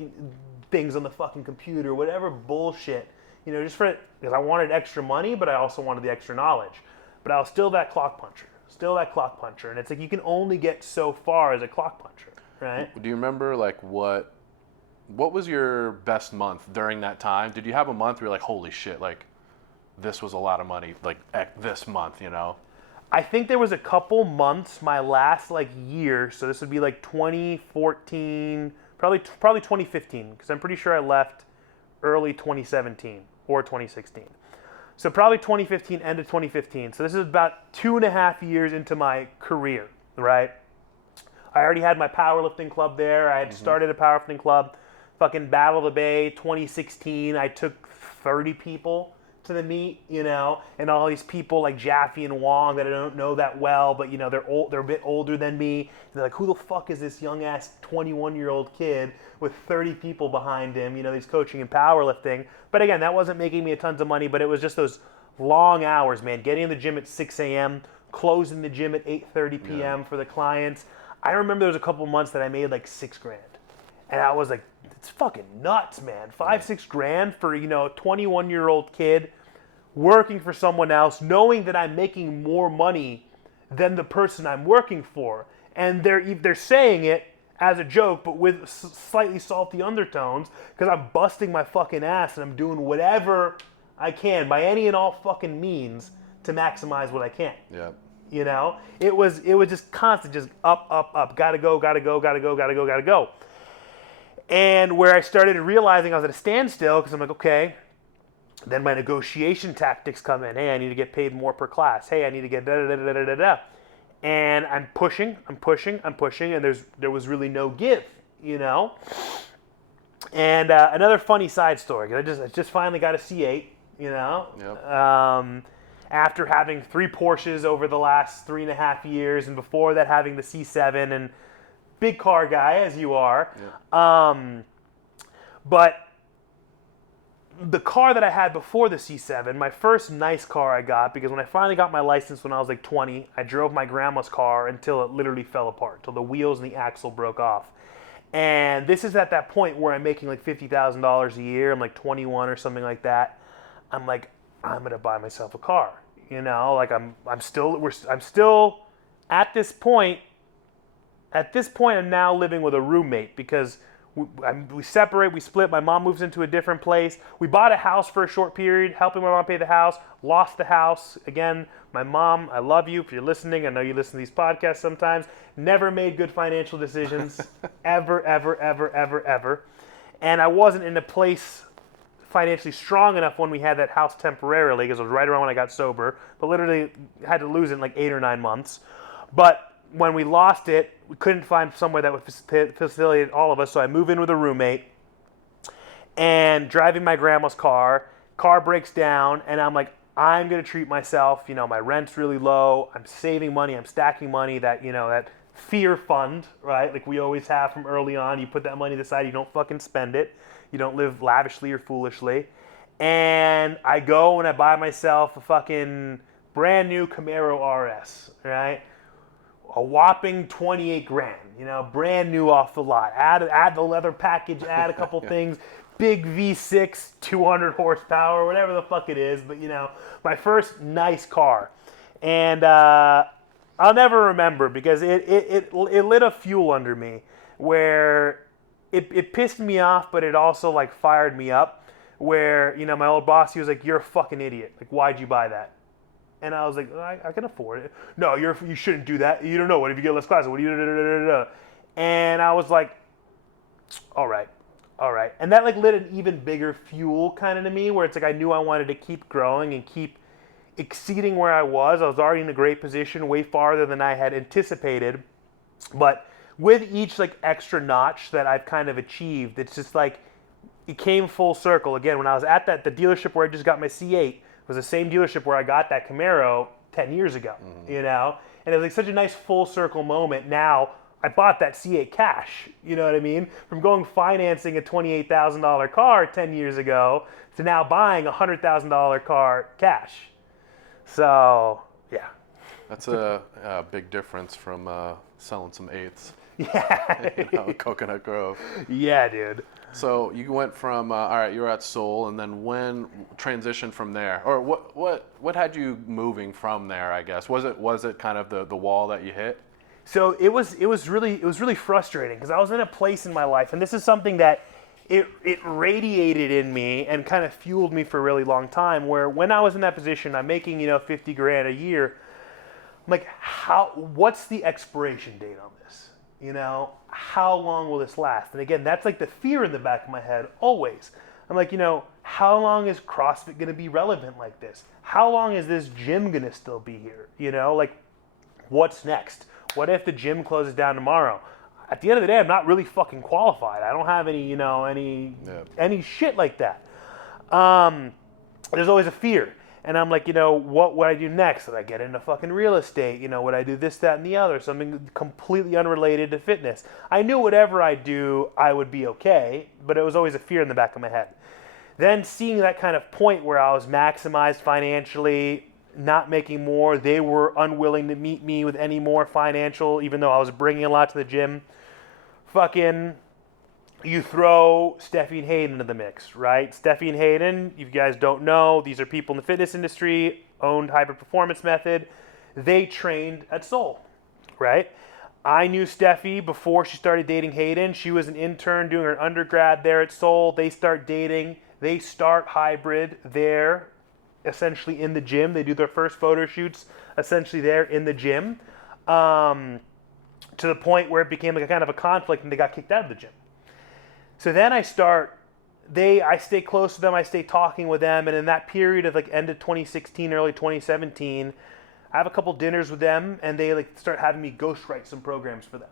things on the fucking computer, whatever bullshit, just because I wanted extra money, but I also wanted the extra knowledge. But I was still that clock puncher. And it's like you can only get so far as a clock puncher, right? Do you remember like what was your best month during that time? Did you have a month where you're like, holy shit, like this was a lot of money, like this month, I think there was a couple months, my last like year, so this would be like 2014, probably 2015, because I'm pretty sure I left early 2017 or 2016. So probably 2015, end of 2015. So this is about 2.5 years into my career, right? I already had my powerlifting club there. I had started a powerlifting club. Fucking Battle of the Bay 2016, I took 30 people to the meet, and all these people like Jaffe and Wong that I don't know that well, but they're a bit older than me. They're like, who the fuck is this young ass 21-year-old kid with 30 people behind him? He's coaching in powerlifting. But again, that wasn't making me a tons of money, but it was just those long hours, man. Getting in the gym at 6 a.m., closing the gym at 8:30 p.m. for the clients. I remember there was a couple months that I made like $6,000, and I was like, it's fucking nuts, man. $5-6 for a 21-year-old kid working for someone else, knowing that I'm making more money than the person I'm working for, and they're saying it as a joke, but with slightly salty undertones, because I'm busting my fucking ass and I'm doing whatever I can by any and all fucking means to maximize what I can. Yeah. It was just constant, just up, gotta go. And where I started realizing I was at a standstill, because I'm like, okay, then my negotiation tactics come in. Hey, I need to get paid more per class. Hey, I need to get da-da-da-da-da-da. And I'm pushing, and there was really no give, And another funny side story, I just finally got a C8, Yep. After having 3 Porsches over the last 3.5 years, and before that having the C7, and big car guy as you are. Yep. But the car that I had before the C7, my first nice car I got, because when I finally got my license when I was like 20, I drove my grandma's car until it literally fell apart, till the wheels and the axle broke off. And this is at that point where I'm making like $50,000 a year. I'm like 21 or something like that. I'm like, I'm gonna buy myself a car. Like I'm still at this point. At this point, I'm now living with a roommate because we separate, we split. My mom moves into a different place. We bought a house for a short period, helping my mom pay the house. Lost the house. Again, my mom, I love you. If you're listening, I know you listen to these podcasts sometimes. Never made good financial decisions. ever. And I wasn't in a place financially strong enough when we had that house temporarily, because it was right around when I got sober, but literally had to lose it in like 8 or 9 months. But when we lost it, we couldn't find somewhere that would facilitate all of us, so I moved in with a roommate, and driving my grandma's car breaks down, and I'm like, I'm going to treat myself, my rent's really low, I'm saving money, I'm stacking money, that fear fund, right, like we always have from early on. You put that money aside, you don't fucking spend it, you don't live lavishly or foolishly, and I go and I buy myself a fucking brand new Camaro RS, right? A whopping $28,000, brand new off the lot. Add the leather package, add a couple things, big V6, 200 horsepower, whatever the fuck it is. But my first nice car, and I'll never remember, because it lit a fuel under me where it pissed me off, but it also like fired me up. Where my old boss, he was like, "You're a fucking idiot. Like, why'd you buy that?" And I was like, I can afford it. No, you shouldn't do that. You don't know. What if you get less classes? What do you do? And I was like, all right. And that like lit an even bigger fuel kind of to me, where it's like I knew I wanted to keep growing and keep exceeding where I was. I was already in a great position, way farther than I had anticipated. But with each like extra notch that I've kind of achieved, it's just like it came full circle. Again, when I was at the dealership where I just got my C8, was the same dealership where I got that Camaro 10 years ago, And it was like such a nice full circle moment. Now, I bought that C8 cash, you know what I mean? From going financing a $28,000 car 10 years ago to now buying a $100,000 car cash. So, yeah. That's a big difference from selling some eighths. Yeah. Coconut Grove. Yeah, dude. So you went from all right, you were at Seoul, and then when transitioned from there, or what had you moving from there? I guess was it kind of the wall that you hit? So it was really frustrating, because I was in a place in my life, and this is something that it radiated in me and kind of fueled me for a really long time. Where when I was in that position, I'm making $50,000 a year. I'm like, what's the expiration date on this? How long will this last? And again, that's like the fear in the back of my head always. I'm like, how long is CrossFit going to be relevant like this? How long is this gym going to still be here? Like, what's next? What if the gym closes down tomorrow? at the end of the day, I'm not really fucking qualified. I don't have any, any shit like that. There's always a fear. And I'm like, what would I do next? Would I get into fucking real estate? Would I do this, that, and the other? Something completely unrelated to fitness. I knew whatever I do, I would be okay, but it was always a fear in the back of my head. Then seeing that kind of point where I was maximized financially, not making more, they were unwilling to meet me with any more financial, even though I was bringing a lot to the gym. Fucking, you throw Stefi and Hayden into the mix, right? Stefi and Hayden, if you guys don't know, these are people in the fitness industry, owned Hybrid Performance Method. They trained at Soul, right? I knew Stefi before she started dating Hayden. She was an intern doing her undergrad there at Soul. They start dating. They start Hybrid there, essentially in the gym. They do their first photo shoots essentially there in the gym, to the point where it became like a kind of a conflict and they got kicked out of the gym. So then I stay close to them, I stay talking with them, and in that period of like end of 2016, early 2017, I have a couple dinners with them, and they like start having me ghostwrite some programs for them,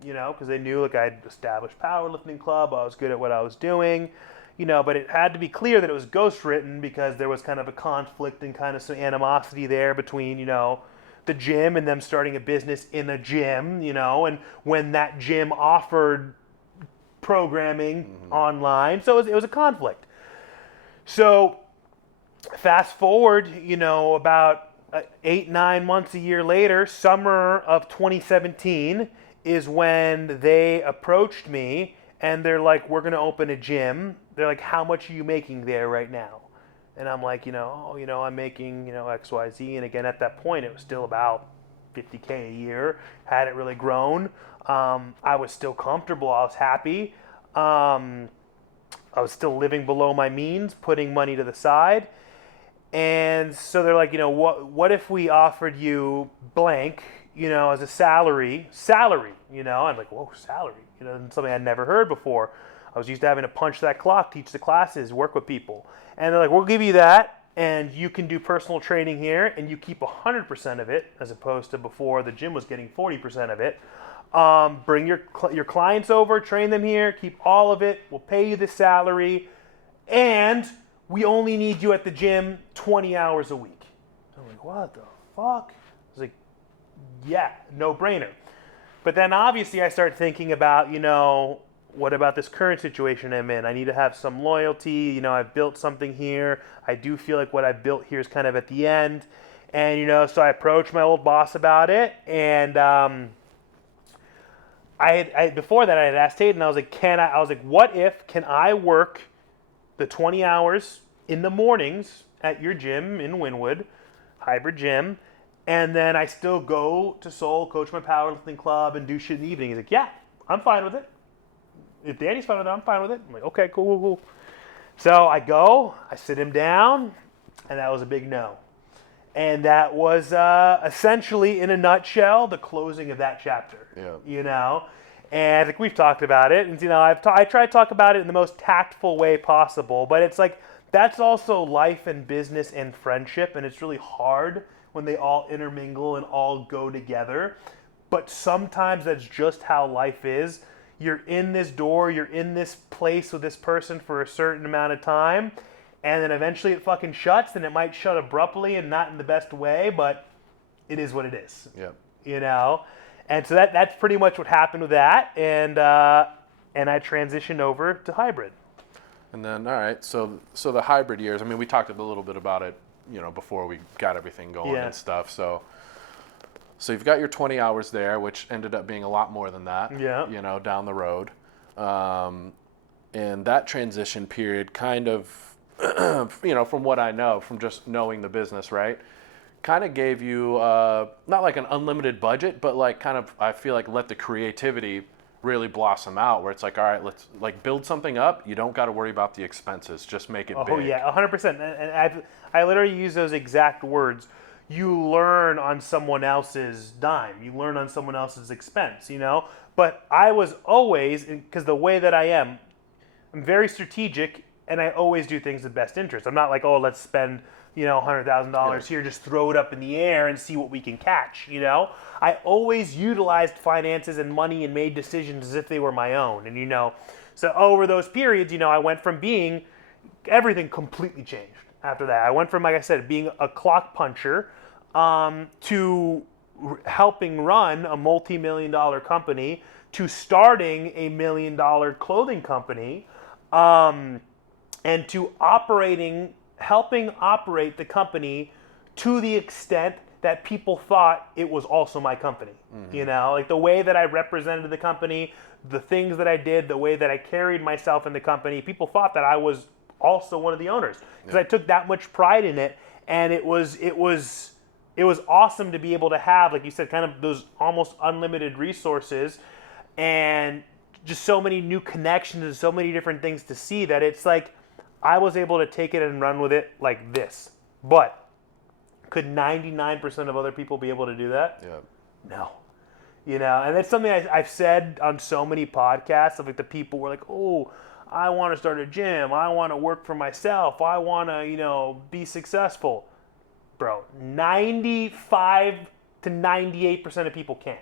because they knew like I'd established powerlifting club, I was good at what I was doing, but it had to be clear that it was ghostwritten because there was kind of a conflict and kind of some animosity there between, the gym and them starting a business in a gym, and when that gym offered programming online. So it was a conflict. So fast forward, about 8-9 months, a year later, summer of 2017 is when they approached me and they're like, we're going to open a gym. They're like, how much are you making there right now? And I'm like, I'm making, X, Y, Z. And again, at that point, it was still about $50K a year. Hadn't really grown. I was still comfortable. I was happy. I was still living below my means, putting money to the side. And so they're like, what if we offered you blank, as a salary, I'm like, whoa, salary, something I'd never heard before. I was used to having to punch that clock, teach the classes, work with people. And they're like, we'll give you that, and you can do personal training here, and you keep 100% of it, as opposed to before the gym was getting 40% of it. Bring your clients over, train them here, keep all of it. We'll pay you the salary, and we only need you at the gym 20 hours a week. I'm like, what the fuck? I was like, yeah, no brainer. But then obviously I started thinking about, what about this current situation I'm in? I need to have some loyalty. I've built something here. I do feel like what I've built here is kind of at the end. And, so I approached my old boss about it, and before that I had asked Hayden, I was like, what if, can I work the 20 hours in the mornings at your gym in Wynwood, hybrid gym, and then I still go to Seoul, coach my powerlifting club, and do shit in the evening? He's like, yeah, I'm fine with it. If Danny's fine with it, I'm fine with it. I'm like, okay, cool. So I go, I sit him down, and that was a big no. And that was essentially, in a nutshell, the closing of that chapter. Yeah. And I think we've talked about it. And I try to talk about it in the most tactful way possible. But it's like, that's also life and business and friendship. And it's really hard when they all intermingle and all go together. But sometimes that's just how life is. You're in this door, you're in this place with this person for a certain amount of time. And then eventually it fucking shuts, and it might shut abruptly and not in the best way, but it is what it is. Yeah. And so that's pretty much what happened with that, and I transitioned over to hybrid. And then, all right, so the hybrid years, I mean, we talked a little bit about it, before we got everything going and stuff. So you've got your 20 hours there, which ended up being a lot more than that, down the road. And that transition period kind of, from what I know, from just knowing the business, right, kind of gave you, not like an unlimited budget, but like kind of, I feel like let the creativity really blossom out, where it's like, all right, let's like build something up. You don't got to worry about the expenses. Just make it big. Oh, yeah, 100%. And I literally use those exact words. You learn on someone else's dime. You learn on someone else's expense, But I was always, because the way that I am, I'm very strategic, and I always do things in best interest. I'm not like, oh, let's spend $100,000 here, just throw it up in the air and see what we can catch, I always utilized finances and money and made decisions as if they were my own. And, so over those periods, I went from everything completely changed after that. I went from, like I said, being a clock puncher to helping run a multi-million-dollar company to starting a $1 million clothing company and to helping operate the company to the extent that people thought it was also my company. Like the way that I represented the company, the things that I did, the way that I carried myself in the company, people thought that I was also one of the owners because I took that much pride in it. And it was awesome to be able to have, like you said, kind of those almost unlimited resources and just so many new connections and so many different things to see that it's like I was able to take it and run with it like this. But could 99% of other people be able to do that? Yeah. No. And that's something I've said on so many podcasts of like the people were like, oh, I want to start a gym. I want to work for myself. I want to, be successful. Bro, 95 to 98% of people can't.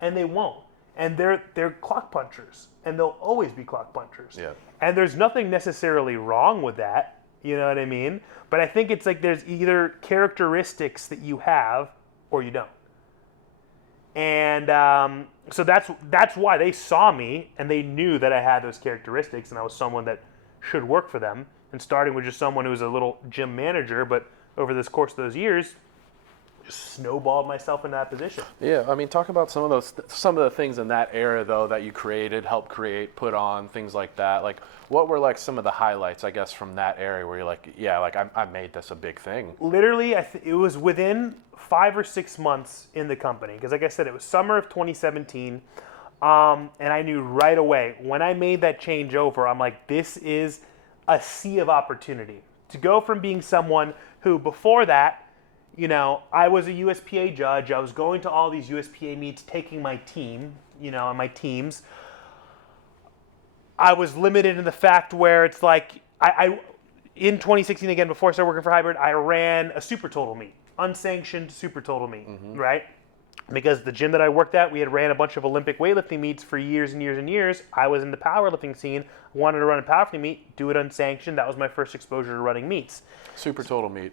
And they won't. And they're clock punchers. And they'll always be clock punchers. Yeah. And there's nothing necessarily wrong with that. You know what I mean? But I think it's like there's either characteristics that you have or you don't. And so that's why they saw me and they knew that I had those characteristics and I was someone that should work for them. And starting with just someone who was a little gym manager, but over this course of those years, just snowballed myself in that position. Yeah, I mean, talk about some of the things in that era though that you created, helped create, put on, things like that. Like, what were like some of the highlights, I guess, from that area where you're like, yeah, like I made this a big thing. Literally, it was within 5 or 6 months in the company because, like I said, it was summer of 2017, and I knew right away when I made that change over, I'm like, this is a sea of opportunity to go from being someone who before that. I was a USPA judge. I was going to all these USPA meets, taking my team, and my teams. I was limited in the fact where it's like, I in 2016, again, before I started working for Hybrid, I ran a super total meet, unsanctioned super total meet, right? Because the gym that I worked at, we had ran a bunch of Olympic weightlifting meets for years and years and years. I was in the powerlifting scene, wanted to run a powerlifting meet, do it unsanctioned. That was my first exposure to running meets. Super total meet.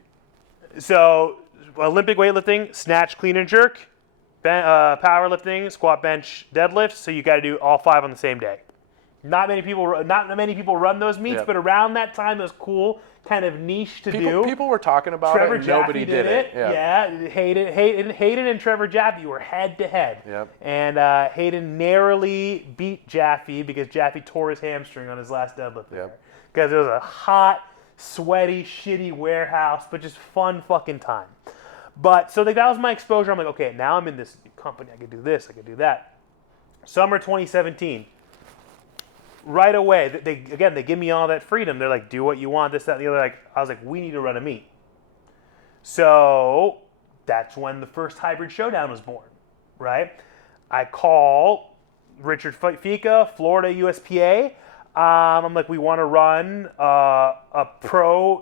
So Olympic weightlifting, snatch, clean and jerk, powerlifting, squat, bench, deadlift. So you got to do all 5 on the same day. Not many people run those meets, but around that time it was cool, kind of niche to do. People were talking about Trevor it, and nobody Jaffe did it. Yeah, Hayden and Trevor Jaffe were head to head. Yep. And Hayden narrowly beat Jaffe because Jaffe tore his hamstring on his last deadlift. Yep. Because it was a hot, sweaty, shitty warehouse, but just fun fucking time. But so that was my exposure. I'm like, okay, now I'm in this company. I could do this. I could do that. Summer 2017. Right away, they give me all that freedom. They're like, do what you want, this, that, and the other. I was like, we need to run a meet. So that's when the first Hybrid Showdown was born, right? I call Richard Fika, Florida USPA. I'm like, we want to run an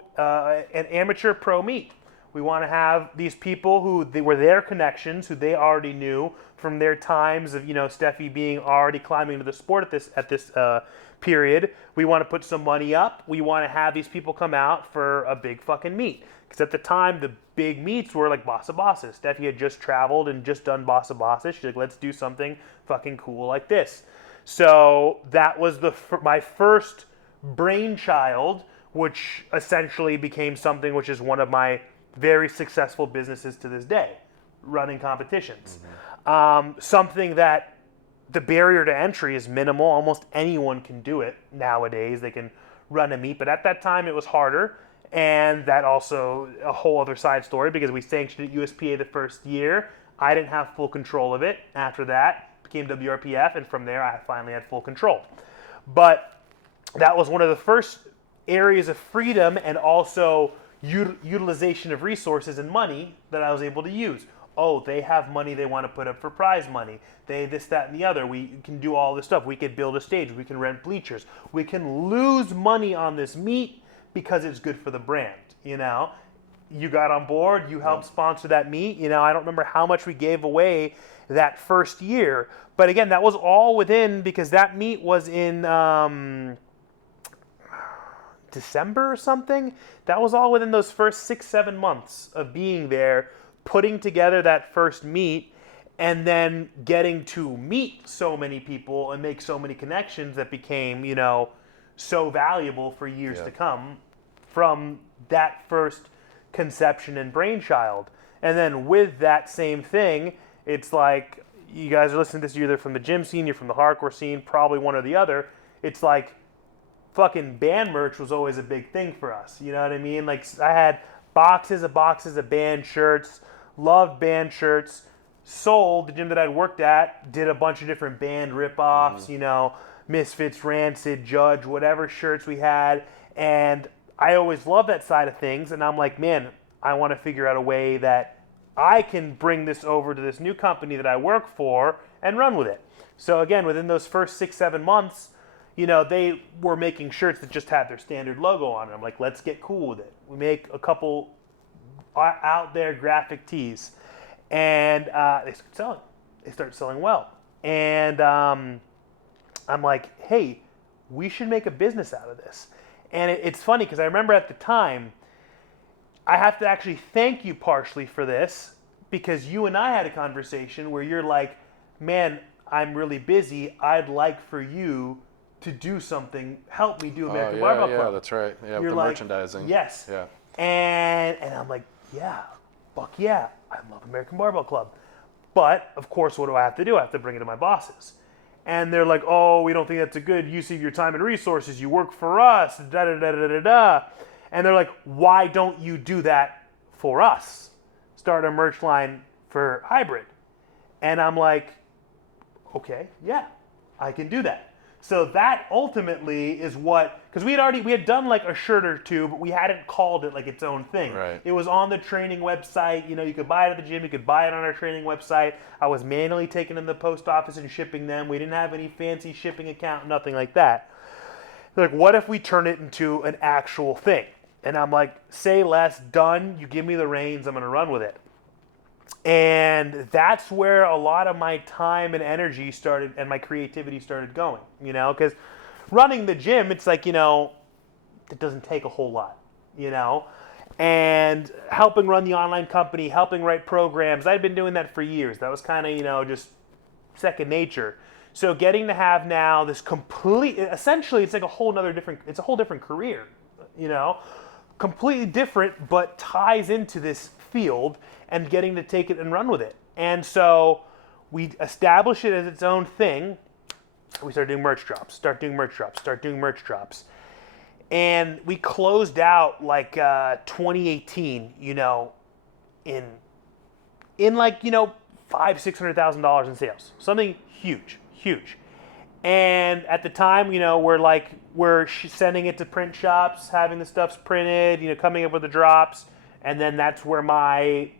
amateur pro meet. We want to have these people who they were their connections, who they already knew from their times of, Stefi being already climbing into the sport at this period. We want to put some money up. We want to have these people come out for a big fucking meet. Because at the time, the big meets were like Bossa Bosses. Stefi had just traveled and just done Bossa Bosses. She's like, let's do something fucking cool like this. So that was my first brainchild, which essentially became something which is one of my very successful businesses to this day, running competitions. Something that the barrier to entry is minimal. Almost anyone can do it nowadays. They can run a meet, but at that time it was harder. And that also a whole other side story because we sanctioned at USPA the first year. I didn't have full control of it. After that, became WRPF, and from there I finally had full control. But that was one of the first areas of freedom and also utilization of resources and money that I was able to use. Oh, they have money they want to put up for prize money. They this, that, and the other. We can do all this stuff. We could build a stage. We can rent bleachers. We can lose money on this meet because it's good for the brand. you got on board, you helped sponsor that meet. You know, I don't remember how much we gave away that first year, but again, that was all within, because that meet was in December or something. That was all within those first 6-7 months of being there, putting together that first meet, and then getting to meet so many people and make so many connections that became, you know, so valuable for years to come from that first conception and brainchild. And then with that same thing, it's like, you guys are listening to this, you're either from the gym scene, you're from the hardcore scene, probably one or the other. It's like, fucking band merch was always a big thing for us. You know what I mean? Like, I had boxes of band shirts, loved band shirts, sold, the gym that I'd worked at did a bunch of different band rip-offs, you know, Misfits, Rancid, Judge, whatever shirts we had. And I always loved that side of things. And I'm like, man, I want to figure out a way that I can bring this over to this new company that I work for and run with it. So again, within those first 6-7 months, you know, they were making shirts that just had their standard logo on it. I'm like, let's get cool with it. We make a couple out there graphic tees. And they start selling. They start selling well. And I'm like, hey, we should make a business out of this. And it's funny because I remember at the time, I have to actually thank you partially for this, because you and I had a conversation where you're like, man, I'm really busy. I'd like for you to do something, help me do American Barbell Club. Yeah, that's right. Yeah, You're with the like, merchandising. Yes. Yeah. And I'm like, yeah, fuck yeah, I love American Barbell Club. But, of course, what do I have to do? I have to bring it to my bosses. And they're like, oh, we don't think that's a good use of your time and resources. You work for us, da-da-da-da-da-da. And they're like, why don't you do that for us? Start a merch line for Hybrid. And I'm like, okay, yeah, I can do that. So that ultimately is what, because we had done like a shirt or two, but we hadn't called it like its own thing. Right. It was on the training website. You know, you could buy it at the gym. You could buy it on our training website. I was manually taking in the post office and shipping them. We didn't have any fancy shipping account, nothing like that. They're like, what if we turn it into an actual thing? And I'm like, say less, done. You give me the reins. I'm going to run with it. And that's where a lot of my time and energy started, and my creativity started going, you know, because running the gym, it's like, you know, it doesn't take a whole lot, you know, and helping run the online company, helping write programs. I'd been doing that for years. That was kind of, you know, just second nature. So getting to have now this essentially, it's like a whole different career, you know, completely different, but ties into this field, and getting to take it and run with it. And so we established it as its own thing. We started doing merch drops. And we closed out like 2018, you know, in like, you know, $500,000-$600,000 in sales. Something huge. And at the time, you know, we're sending it to print shops, having the stuffs printed, you know, coming up with the drops. And then that's where my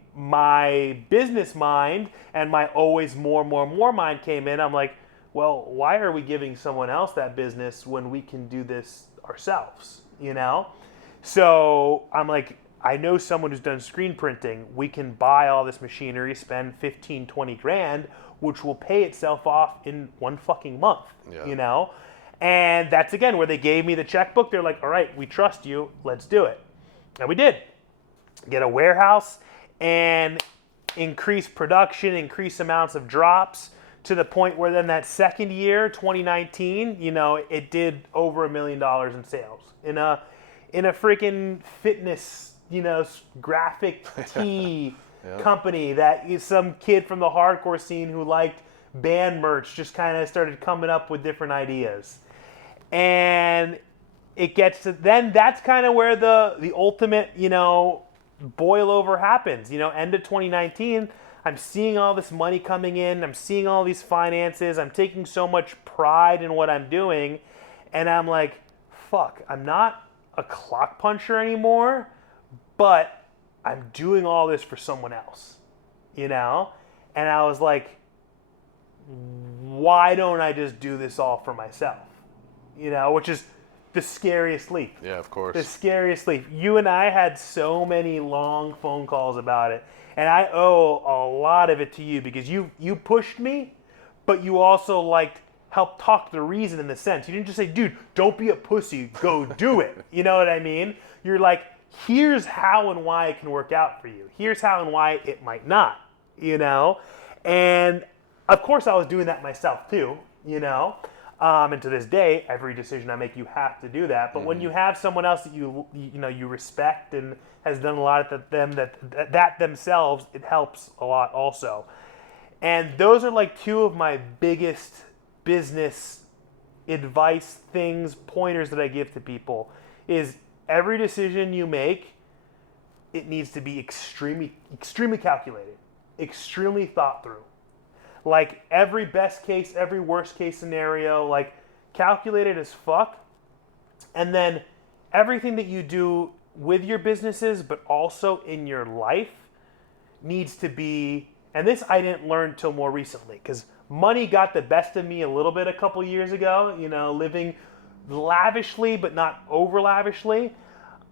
business mind and my always more mind came in. I'm like, well, why are we giving someone else that business when we can do this ourselves, you know? So I'm like, I know someone who's done screen printing. We can buy all this machinery, spend 15, 20 grand, which will pay itself off in one fucking month, you know? And that's, again, where they gave me the checkbook. They're like, all right, we trust you. Let's do it. And we did. Get a warehouse and increase production, increase amounts of drops, to the point where then that second year, 2019, you know, it did over $1 million in sales in a freaking fitness, you know, graphic tee company that is some kid from the hardcore scene who liked band merch just kind of started coming up with different ideas. And it gets to, then that's kind of where the ultimate, you know, boil over happens. You know, end of 2019, I'm seeing all this money coming in. I'm seeing all these finances. I'm taking so much pride in what I'm doing. And I'm like, fuck, I'm not a clock puncher anymore, but I'm doing all this for someone else, you know? And I was like, why don't I just do this all for myself? You know, which is the scariest leap. Yeah, of course. The scariest leap. You and I had so many long phone calls about it, and I owe a lot of it to you because you pushed me, but you also helped talk the reason in the sense. You didn't just say, dude, don't be a pussy, go do it. You know what I mean? You're like, here's how and why it can work out for you. Here's how and why it might not, you know? And of course I was doing that myself too, you know? And to this day, every decision I make, you have to do that. But when you have someone else that you respect and has done a lot of that themselves, it helps a lot also. And those are like two of my biggest business advice things, pointers that I give to people is every decision you make, it needs to be extremely, extremely calculated, extremely thought through. Like every best case, every worst case scenario, like calculated as fuck. And then everything that you do with your businesses, but also in your life needs to be, and this I didn't learn till more recently because money got the best of me a little bit a couple years ago, you know, living lavishly, but not over lavishly.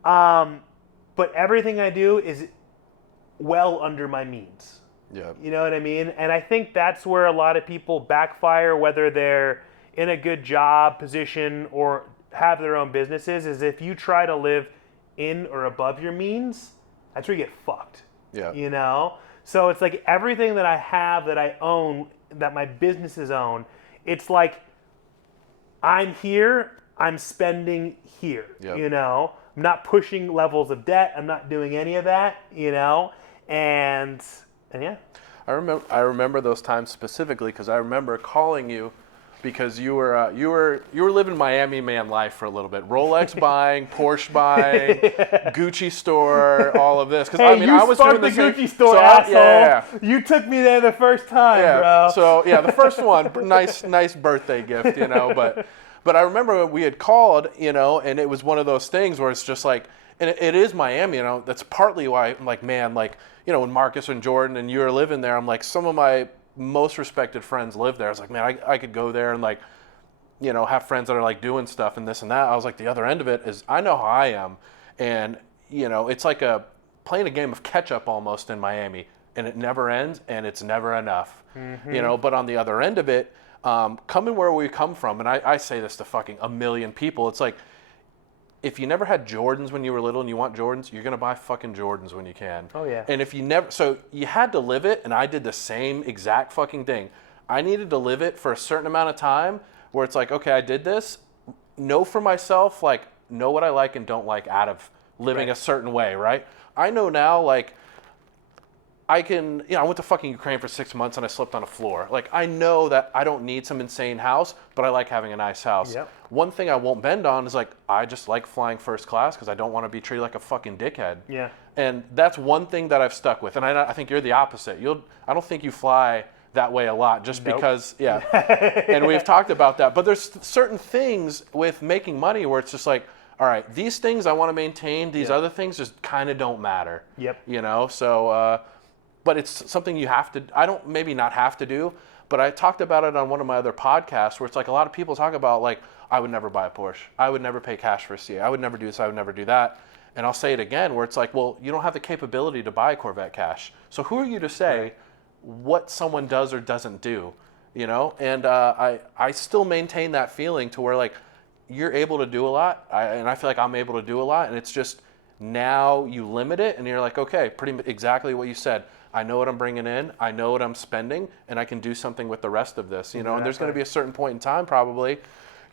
But everything I do is well under my means. Yeah. You know what I mean? And I think that's where a lot of people backfire, whether they're in a good job position or have their own businesses, is if you try to live in or above your means, that's where you get fucked. Yeah. You know? So it's like everything that I have, that I own, that my businesses own, it's like I'm here, I'm spending here. Yep. You know? I'm not pushing levels of debt. I'm not doing any of that, you know? And yeah. I remember those times specifically because I remember calling you because you were living Miami man life for a little bit. Rolex buying, Porsche buying, Gucci store, all of this. Because hey, I mean, I was doing the Gucci store, so asshole. yeah. You took me there the first time, bro. So yeah, the first one, nice birthday gift, you know. But I remember we had called, you know, and it was one of those things where it's just like, and it is Miami, you know. That's partly why I'm like, man, like, you know, when Marcus and Jordan and you were living there, I'm like, some of my most respected friends live there. I was like, man, I could go there and like, you know, have friends that are like doing stuff and this and that. I was like, the other end of it is I know how I am. And, you know, it's like playing a game of catch up almost in Miami, and it never ends and it's never enough, you know. But on the other end of it, coming where we come from, and I say this to fucking a million people, it's like, if you never had Jordans when you were little and you want Jordans, you're going to buy fucking Jordans when you can. Oh, yeah. And if you never, so you had to live it, and I did the same exact fucking thing. I needed to live it for a certain amount of time where it's like, okay, I did this. Know for myself, like, know what I like and don't like out of living a certain way, right? I know now, like, I can, you know, I went to fucking Ukraine for 6 months and I slept on a floor. Like, I know that I don't need some insane house, but I like having a nice house. Yep. One thing I won't bend on is like, I just like flying first class because I don't want to be treated like a fucking dickhead. Yeah. And that's one thing that I've stuck with. And I think you're the opposite. I don't think you fly that way a lot just because, yeah. And we've talked about that. But there's certain things with making money where it's just like, all right, these things I want to maintain, these other things just kind of don't matter. Yep. You know, so, but it's something you have to, I don't maybe not have to do, but I talked about it on one of my other podcasts where it's like a lot of people talk about like, I would never buy a Porsche. I would never pay cash for a CA. I would never do this. I would never do that. And I'll say it again where it's like, well, you don't have the capability to buy a Corvette cash. So who are you to say what someone does or doesn't do, you know? And I still maintain that feeling to where like, you're able to do a lot. And I feel like I'm able to do a lot. And it's just now you limit it and you're like, okay, pretty exactly what you said. I know what I'm bringing in, I know what I'm spending, and I can do something with the rest of this, you know. And there's going to be a certain point in time probably,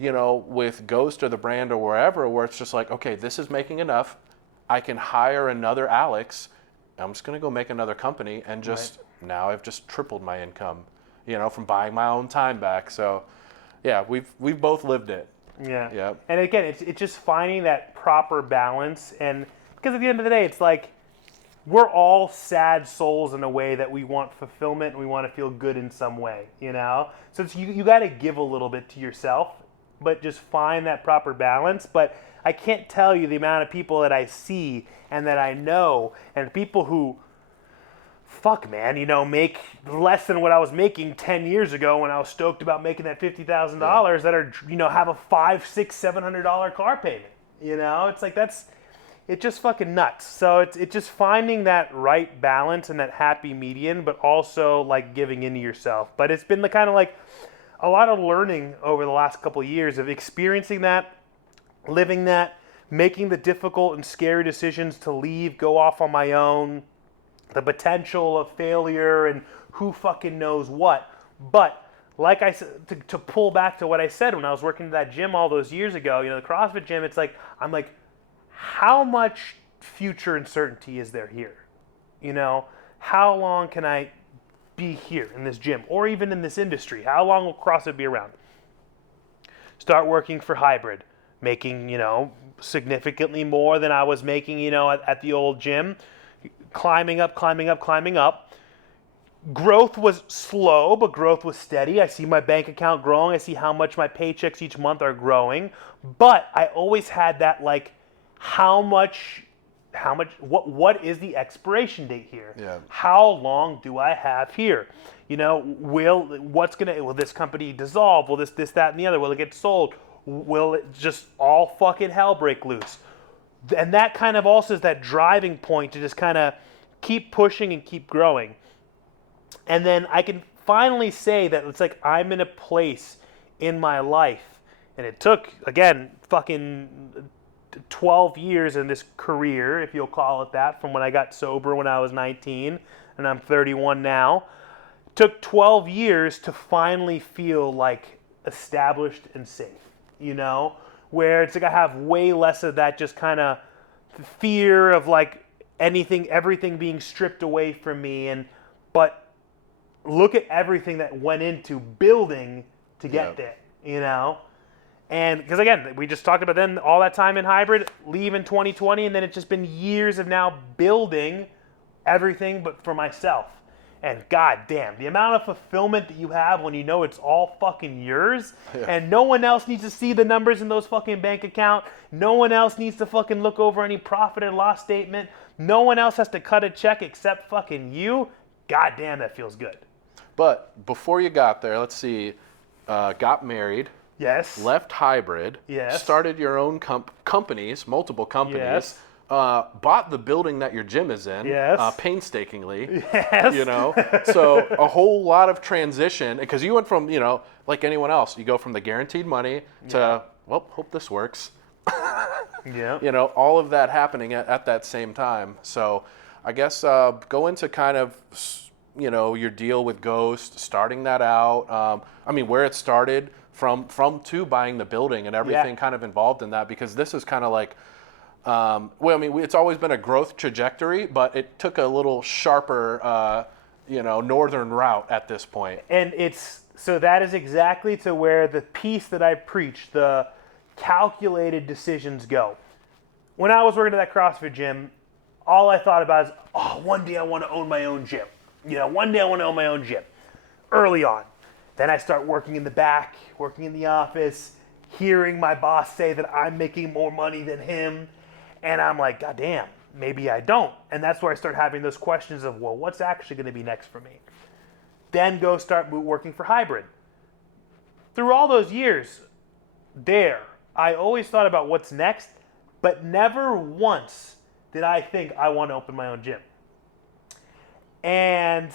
you know, with Ghost or the brand or wherever, where it's just like, okay, this is making enough. I can hire another Alex. I'm just going to go make another company, and just now I've just tripled my income, you know, from buying my own time back. So, yeah, we've both lived it. Yeah. Yeah. And again, it's just finding that proper balance, and because at the end of the day, it's like, we're all sad souls in a way that we want fulfillment and we want to feel good in some way, you know? So it's, you got to give a little bit to yourself, but just find that proper balance. But I can't tell you the amount of people that I see and that I know, and people who fuck, man, make less than what I was making 10 years ago when I was stoked about making that $50,000 that are, have a $500, $600, $700 car payment. It's like it's just fucking nuts. So it's just finding that right balance and that happy median, but also like giving into yourself. But it's been the kind of like a lot of learning over the last couple of years of experiencing that, living that, making the difficult and scary decisions to leave, go off on my own, the potential of failure and who fucking knows what. But like I said, to pull back to what I said when I was working at that gym all those years ago, the CrossFit gym, it's like, I'm like, how much future uncertainty is there here? How long can I be here in this gym or even in this industry? How long will CrossFit be around? Start working for Hybrid, making, significantly more than I was making, at the old gym, climbing up. Growth was slow, but growth was steady. I see my bank account growing. I see how much my paychecks each month are growing. But I always had that like, what is the expiration date here? Yeah. How long do I have here? Will this company dissolve? Will this, that, and the other? Will it get sold? Will it just all fucking hell break loose? And that kind of also is that driving point to just kind of keep pushing and keep growing. And then I can finally say that it's like I'm in a place in my life, and it took, again, fucking 12 years in this career, if you'll call it that, from when I got sober when I was 19, and I'm 31 now. It took 12 years to finally feel like established and safe, where it's like I have way less of that just kind of fear of like everything being stripped away from me, but look at everything that went into building to get there, And because again, we just talked about then all that time in Hybrid, leave in 2020, and then it's just been years of now building everything but for myself. And goddamn, the amount of fulfillment that you have when you know it's all fucking yours, and no one else needs to see the numbers in those fucking bank account. No one else needs to fucking look over any profit and loss statement. No one else has to cut a check except fucking you. Goddamn, that feels good. But before you got there, let's see, got married. Yes. Left Hybrid. Yes. Started your own companies, multiple companies. Yes. Bought the building that your gym is in. Yes. Painstakingly. Yes. So a whole lot of transition, because you went from, like anyone else, you go from the guaranteed money to, well, hope this works. Yeah. All of that happening at that same time. So I guess go into kind of, your deal with Ghost, starting that out. Where it started from to buying the building and everything kind of involved in that, because this is kind of like, it's always been a growth trajectory, but it took a little sharper, northern route at this point. And so that is exactly to where the piece that I preach, the calculated decisions go. When I was working at that CrossFit gym, all I thought about is, one day I want to own my own gym. One day I want to own my own gym. Early on. Then I start working in the back, working in the office, hearing my boss say that I'm making more money than him. And I'm like, God damn, maybe I don't. And that's where I start having those questions of, well, what's actually going to be next for me? Then go start working for Hybrid. Through all those years I always thought about what's next, but never once did I think I want to open my own gym. And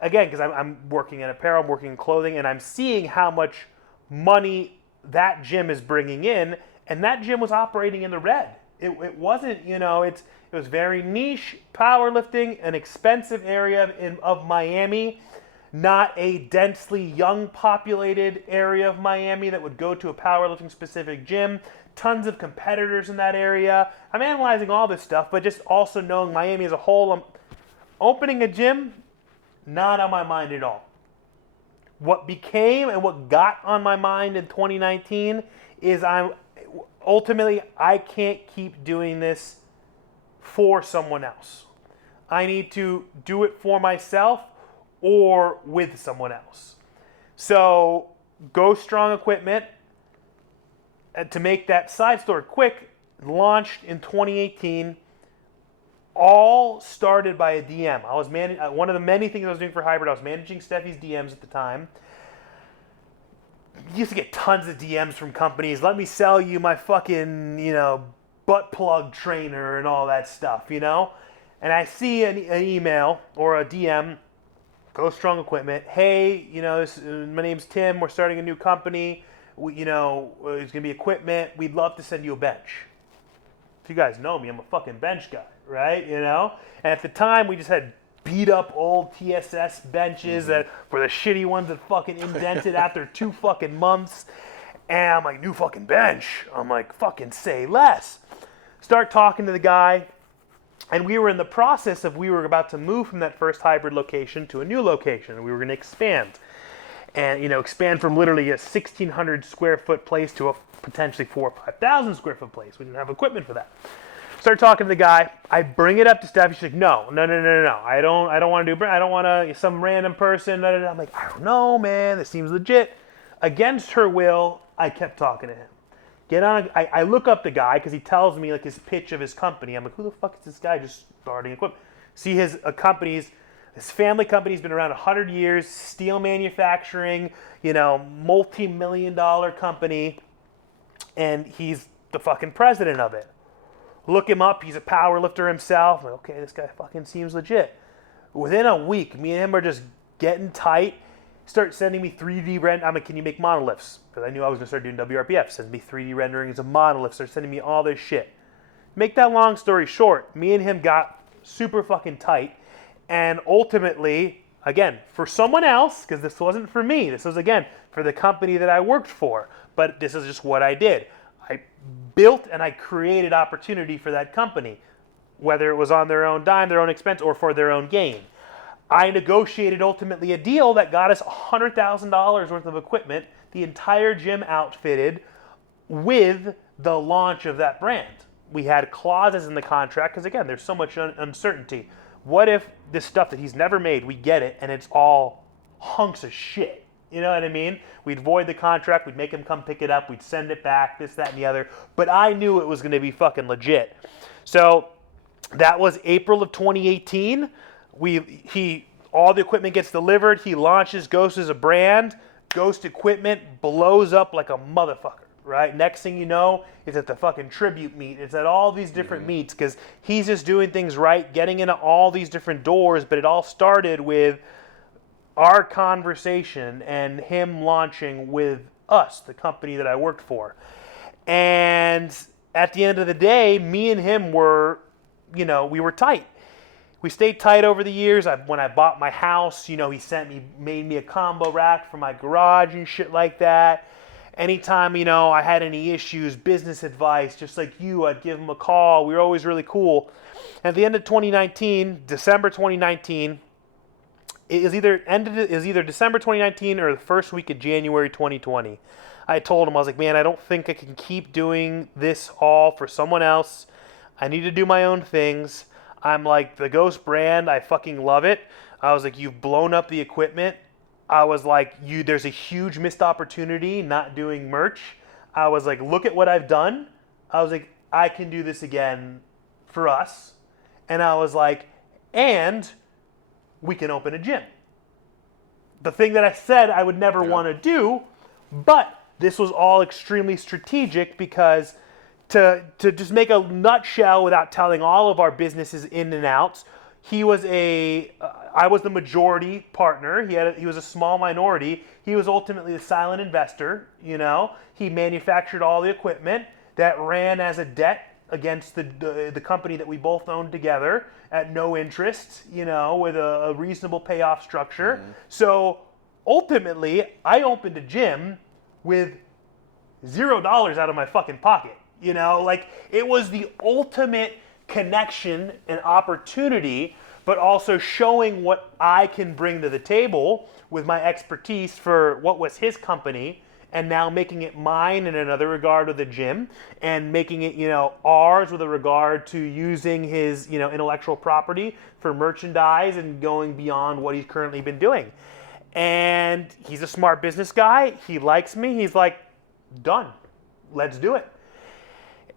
again, because I'm working in apparel, I'm working in clothing, and I'm seeing how much money that gym is bringing in, and that gym was operating in the red. It wasn't, it was very niche powerlifting, an expensive area of Miami, not a densely young populated area of Miami that would go to a powerlifting specific gym. Tons of competitors in that area. I'm analyzing all this stuff, but just also knowing Miami as a whole, opening a gym, not on my mind at all. What became and what got on my mind in 2019 is I can't keep doing this for someone else. I need to do it for myself or with someone else. So, Go Strong Equipment, to make that side story quick, launched in 2018. all started by a DM. I was one of the many things I was doing for Hybrid. I was managing Stefi's DMs at the time. Used to get tons of DMs from companies. Let me sell you my fucking, butt plug trainer and all that stuff, And I see an email or a DM, Go Strong Equipment. Hey, my name's Tim. We're starting a new company. It's going to be equipment. We'd love to send you a bench. If you guys know me, I'm a fucking bench guy, right? And at the time, we just had beat up old TSS benches that were the shitty ones that fucking indented after 2 fucking months. And I'm like, new fucking bench. I'm like, fucking say less. Start talking to the guy. And we were in the process of, we were about to move from that first Hybrid location to a new location. And we were going to expand. And, expand from literally a 1,600 square foot place to a potentially 4,000 or 5,000 square foot place. We didn't have equipment for that. Start talking to the guy. I bring it up to Stefi. She's like, no. I don't want to do. I don't want to some random person. I'm like, I don't know, man. This seems legit. Against her will, I kept talking to him. I look up the guy because he tells me like his pitch of his company. I'm like, who the fuck is this guy just starting equipment? See his company's. His family company's been around 100 years, steel manufacturing, multi-million-dollar company, and he's the fucking president of it. Look him up. He's a power lifter himself. I'm like, okay, this guy fucking seems legit. Within a week, me and him are just getting tight. Start sending me 3D I'm like, can you make monoliths? Because I knew I was going to start doing WRPF. Sends me 3D renderings of monoliths. Start sending me all this shit. Make that long story short, me and him got super fucking tight. And ultimately, again, for someone else, because this wasn't for me. This was, again, for the company that I worked for. But this is just what I did. I built and I created opportunity for that company, whether it was on their own dime, their own expense, or for their own gain. I negotiated ultimately a deal that got us $100,000 worth of equipment, the entire gym outfitted, with the launch of that brand. We had clauses in the contract, because again, there's so much uncertainty. What if this stuff that he's never made, we get it, and it's all hunks of shit? You know what I mean? We'd void the contract, we'd make him come pick it up, we'd send it back, this, that, and the other. But I knew it was going to be fucking legit. So that was April of 2018. All the equipment gets delivered. He launches Ghost as a brand. Ghost equipment blows up like a motherfucker, right? Next thing you know, it's at the fucking tribute meet. It's at all these different meets because he's just doing things right, getting into all these different doors. But it all started with our conversation and him launching with us, the company that I worked for. And at the end of the day, me and him were, we were tight. We stayed tight over the years. When I bought my house, he made me a combo rack for my garage and shit like that. Anytime, I had any issues, business advice, just like you, I'd give him a call. We were always really cool. At the end of 2019, December 2019, it was either December 2019 or the first week of January 2020. I told him, I was like, man, I don't think I can keep doing this all for someone else. I need to do my own things. I'm like, the Ghost brand, I fucking love it. I was like, you've blown up the equipment. I was like, there's a huge missed opportunity not doing merch. I was like, look at what I've done. I was like, I can do this again for us. And I was like, and we can open a gym. The thing that I said I would never want to do, but this was all extremely strategic because to just make a nutshell without telling all of our businesses in and outs, I was the majority partner. He was a small minority. He was ultimately the silent investor. He manufactured all the equipment that ran as a debt against the company that we both owned together at no interest. With a reasonable payoff structure. Mm-hmm. So ultimately, I opened a gym with $0 out of my fucking pocket. It was the ultimate connection and opportunity, but also showing what I can bring to the table with my expertise for what was his company, and now making it mine in another regard with the gym, and making it, ours with a regard to using his, intellectual property for merchandise and going beyond what he's currently been doing. And he's a smart business guy. He likes me. He's like, done. Let's do it.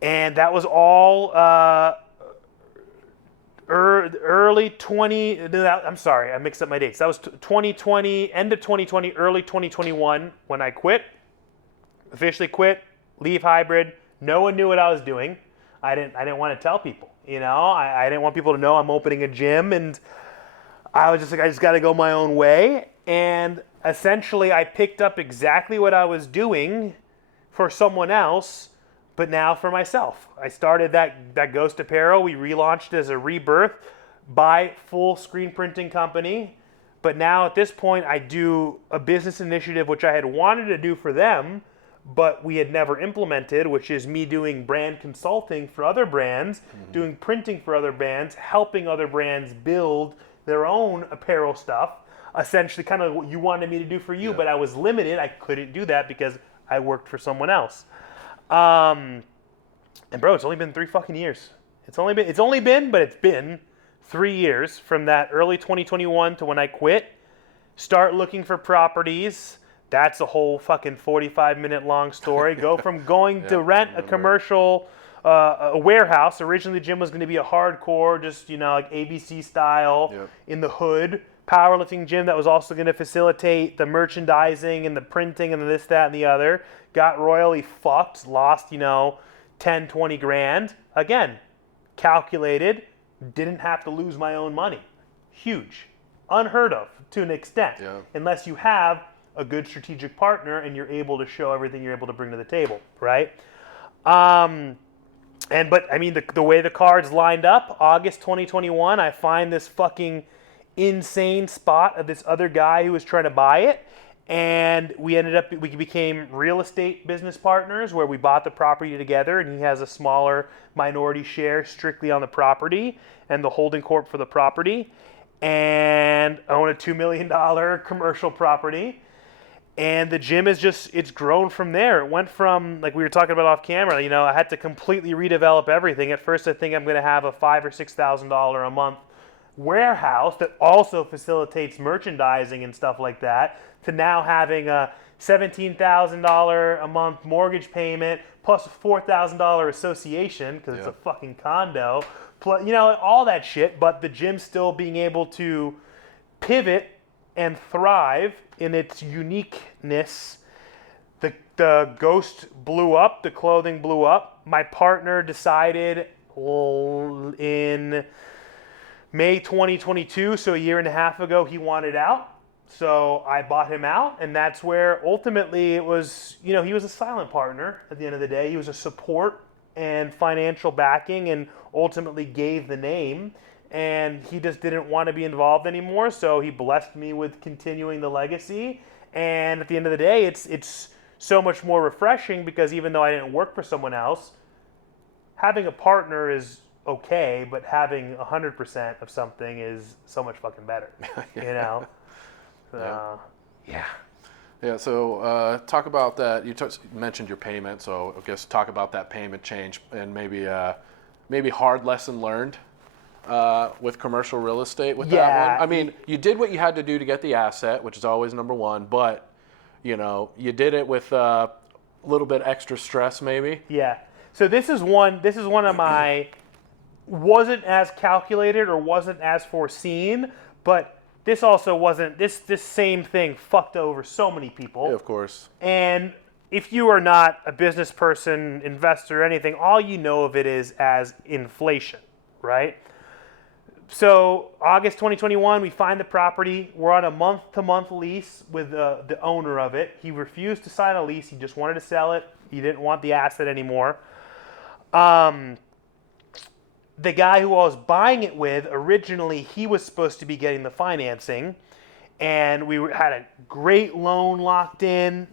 And that was all early 20. I'm sorry, I mixed up my dates. That was 2020, end of 2020, early 2021 when I quit. Officially quit, leave hybrid. No one knew what I was doing. I didn't want to tell people. You know, I didn't want people to know I'm opening a gym, and I was just like, I just got to go my own way. And essentially, I picked up exactly what I was doing for someone else, but now for myself. I started that Ghost Apparel. We relaunched as a rebirth by full screen printing company. But now at this point, I do a business initiative which I had wanted to do for them, but we had never implemented, which is me doing brand consulting for other brands, doing printing for other brands, helping other brands build their own apparel stuff. Essentially kind of what you wanted me to do for you, but I was limited. I couldn't do that because I worked for someone else. And bro, it's only been 3 fucking years. It's only been 3 years from that early 2021 to when I quit. Start looking for properties. That's a whole fucking 45-minute long story. Go from going to rent a commercial, a warehouse. Originally, the gym was going to be a hardcore, just, you know, like ABC style in the hood powerlifting gym that was also going to facilitate the merchandising and the printing and this, that, and the other. Got royally fucked, lost, you know, 10, 20 grand. Again, calculated, didn't have to lose my own money. Huge. Unheard of to an extent. Unless you have a good strategic partner and you're able to show everything you're able to bring to the table, right? But I mean, the way the cards lined up, August 2021, I find this fucking insane spot of this other guy who was trying to buy it, and we became real estate business partners where we bought the property together, and he has a smaller minority share strictly on the property and the holding corp for the property, and own a $2 million commercial property. And the gym it's grown from there. It went from, like we were talking about off camera, you know, I had to completely redevelop everything. At first I think I'm going to have a $5,000 or $6,000 a month warehouse that also facilitates merchandising and stuff like that, to now having a $17,000 a month mortgage payment plus a $4,000 association because it's a fucking condo, plus, you know, all that shit. But the gym still being able to pivot and thrive in its uniqueness. The Ghost blew up, the clothing blew up. My partner decided in May 2022, so a year and a half ago, he wanted out. So I bought him out, and that's where ultimately it was, you know, he was a silent partner at the end of the day. He was a support and financial backing, and ultimately gave the name. And he just didn't want to be involved anymore, so he blessed me with continuing the legacy. And at the end of the day, it's so much more refreshing because even though I didn't work for someone else, having a partner is okay, but having 100% of something is so much fucking better, you know? Yeah, so talk about that. You mentioned your payment, so I guess talk about that payment change and maybe hard lesson learned with commercial real estate with that one. I mean, you did what you had to do to get the asset, which is always number one, but, you know, you did it with a little bit extra stress maybe. Yeah. So this is one of my, wasn't as calculated or wasn't as foreseen, but this also wasn't, this same thing fucked over so many people. Yeah, of course. And if you are not a business person, investor, or anything, all you know of it is as inflation, right? So August 2021, we find the property. We're on a month-to-month lease with the owner of it. He refused to sign a lease. He just wanted to sell it. He didn't want the asset anymore. The guy who I was buying it with, originally, he was supposed to be getting the financing, and we had a great loan locked in.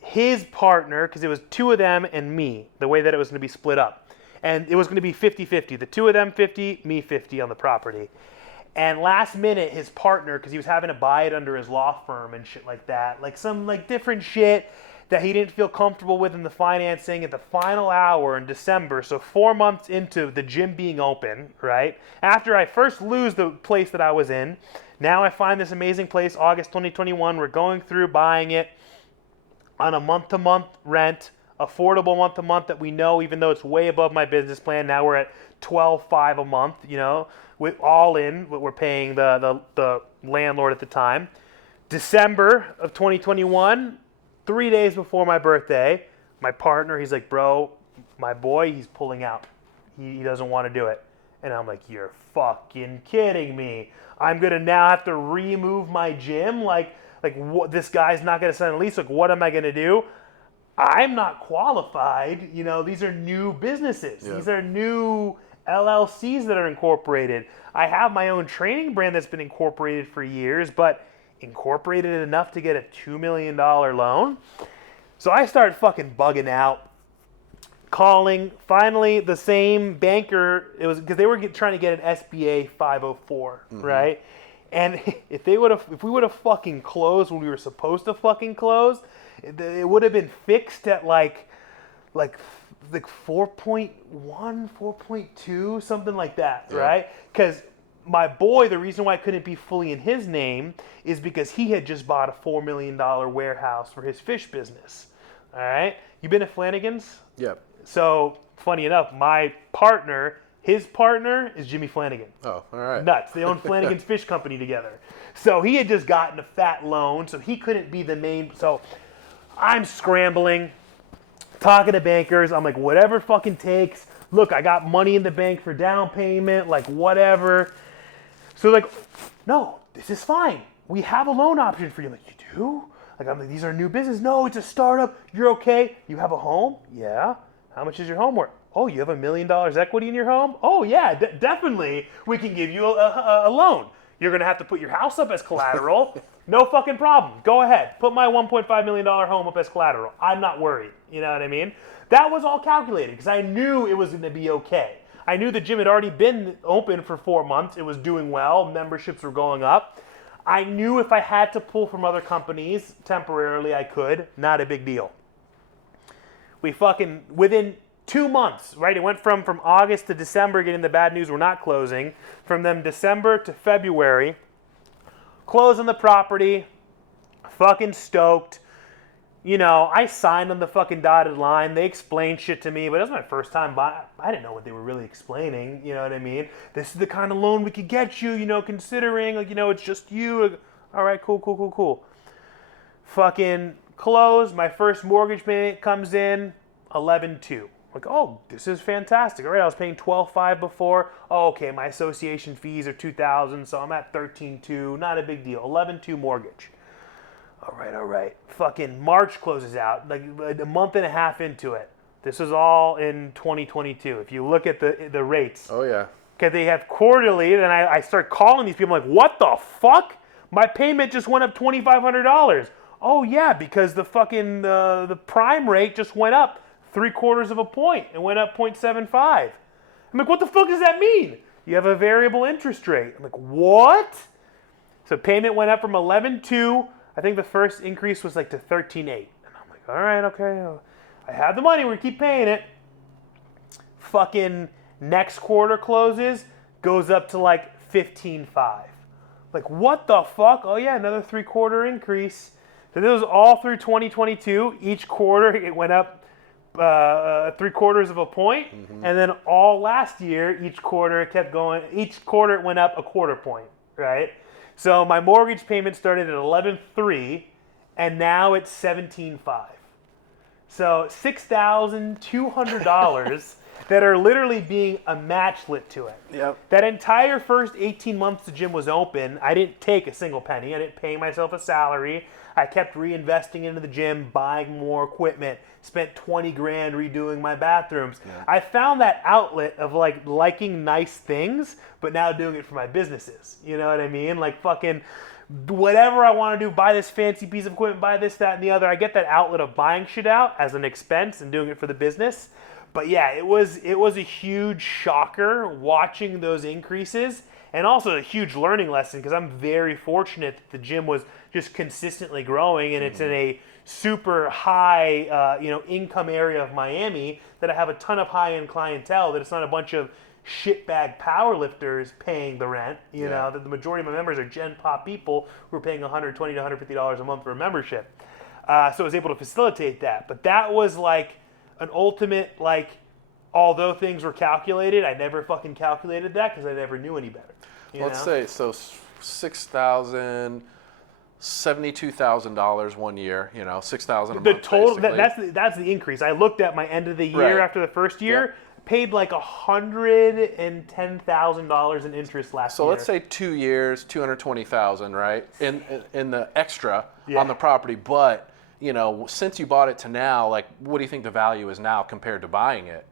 His partner, because it was two of them and me, the way that it was going to be split up. And it was going to be 50-50. The two of them 50, me 50 on the property. And last minute, his partner, because he was having to buy it under his law firm and shit like that, like some like different shit that he didn't feel comfortable with in the financing at the final hour in December. So 4 months into the gym being open, right? After I first lose the place that I was in, now I find this amazing place, August 2021. We're going through buying it on a month-to-month rent, affordable month-to-month that we know, even though it's way above my business plan. Now we're at $12,500 a month, you know, with all in what we're paying the landlord at the time. December of 2021, 3 days before my birthday, my partner, he's like, bro, my boy, he's pulling out. He doesn't want to do it. And I'm like, you're fucking kidding me. I'm going to now have to remove my gym? Like what, this guy's not going to sign a lease. Like, what am I going to do? I'm not qualified. You know, these are new businesses. Yeah. These are new LLCs that are incorporated. I have my own training brand that's been incorporated for years, but incorporated enough to get a $2 million loan. So I started fucking bugging out, calling. Finally, the same banker, it was because they were trying to get an SBA 504, right? And if we would have fucking closed when we were supposed to fucking close, it would have been fixed at like 4.1, 4.2, something like that, Yeah. right? Because my boy, the reason why it couldn't be fully in his name is because he had just bought a $4 million warehouse for his fish business. All right? You been to Flanagan's? Yep. So, funny enough, my partner, his partner is Jimmy Flanagan. Oh, all right. Nuts. They own Flanagan's Fish Company together. So he had just gotten a fat loan, so he couldn't be the main. So I'm scrambling, talking to bankers. I'm like, whatever fucking takes. Look, I got money in the bank for down payment, like whatever. So like, no, this is fine. We have a loan option for you. I'm like, you do? Like, I'm like, these are new business. No, it's a startup. You're okay. You have a home? Yeah. How much is your home worth? Oh, you have $1 million equity in your home? Oh, yeah, definitely. We can give you a loan. You're going to have to put your house up as collateral. No fucking problem. Go ahead. Put my $1.5 million home up as collateral. I'm not worried. You know what I mean? That was all calculated because I knew it was going to be okay. I knew the gym had already been open for 4 months. It was doing well. Memberships were going up. I knew if I had to pull from other companies temporarily, I could. Not a big deal. We fucking, within 2 months, right? It went from August to December getting the bad news we're not closing. From then December to February, closing the property, fucking stoked. You know, I signed on the fucking dotted line. They explained shit to me, but it was my first time I didn't know what they were really explaining. You know what I mean? This is the kind of loan we could get you, you know, considering, like, you know, it's just you. All right, cool. Fucking close. My first mortgage payment comes in, 11.2. Like, oh, this is fantastic. All right, I was paying 12.5 before. Oh, okay, my association fees are $2,000, so I'm at 13.2. Not a big deal. 11.2 mortgage. All right. Fucking March closes out, like a month and a half into it. This is all in 2022. If you look at the rates. Oh, yeah. Because they have quarterly, and I start calling these people, I'm like, what the fuck? My payment just went up $2,500. Oh, yeah, because the fucking, the prime rate just went up 0.75 of a point. It went up 0.75. I'm like, what the fuck does that mean? You have a variable interest rate. I'm like, what? So payment went up from 11.2. I think the first increase was like to 13.8. And I'm like, all right, okay. I have the money. We keep paying it. Fucking next quarter closes, goes up to like 15.5. Like, what the fuck? Oh, yeah, another 3/4 increase. So this was all through 2022. Each quarter, it went up 0.75 of a point. And then all last year, each quarter, it kept going. Each quarter, it went up 0.25 point, right? So my mortgage payment started at 11.3, and now it's 17.5. So $6,200 that are literally being a matchlet to it. Yep. That entire first 18 months the gym was open, I didn't take a single penny. I didn't pay myself a salary. I kept reinvesting into the gym, buying more equipment, spent 20 grand redoing my bathrooms. Yeah. I found that outlet of like liking nice things, but now doing it for my businesses. You know what I mean? Like fucking whatever I want to do, buy this fancy piece of equipment, buy this, that, and the other. I get that outlet of buying shit out as an expense and doing it for the business. But yeah, it was a huge shocker watching those increases, and also a huge learning lesson because I'm very fortunate that the gym was just consistently growing, and it's in a super high income area of Miami that I have a ton of high-end clientele, that it's not a bunch of shitbag powerlifters paying the rent. You know, that the majority of my members are Gen Pop people who are paying $120 to $150 a month for a membership. So I was able to facilitate that. But that was like an ultimate, like, although things were calculated, I never fucking calculated that because I never knew any better. Let's say so $6,000, $72,000 one year. $6,000 a the month. total Basically. that's the increase. I looked at my end of the year Right. after the first year, paid like $110,000 in interest last year. So let's say 2 years, $220,000, right? In the extra Yeah. on the property, but since you bought it to now, like, what do you think the value is now compared to buying it?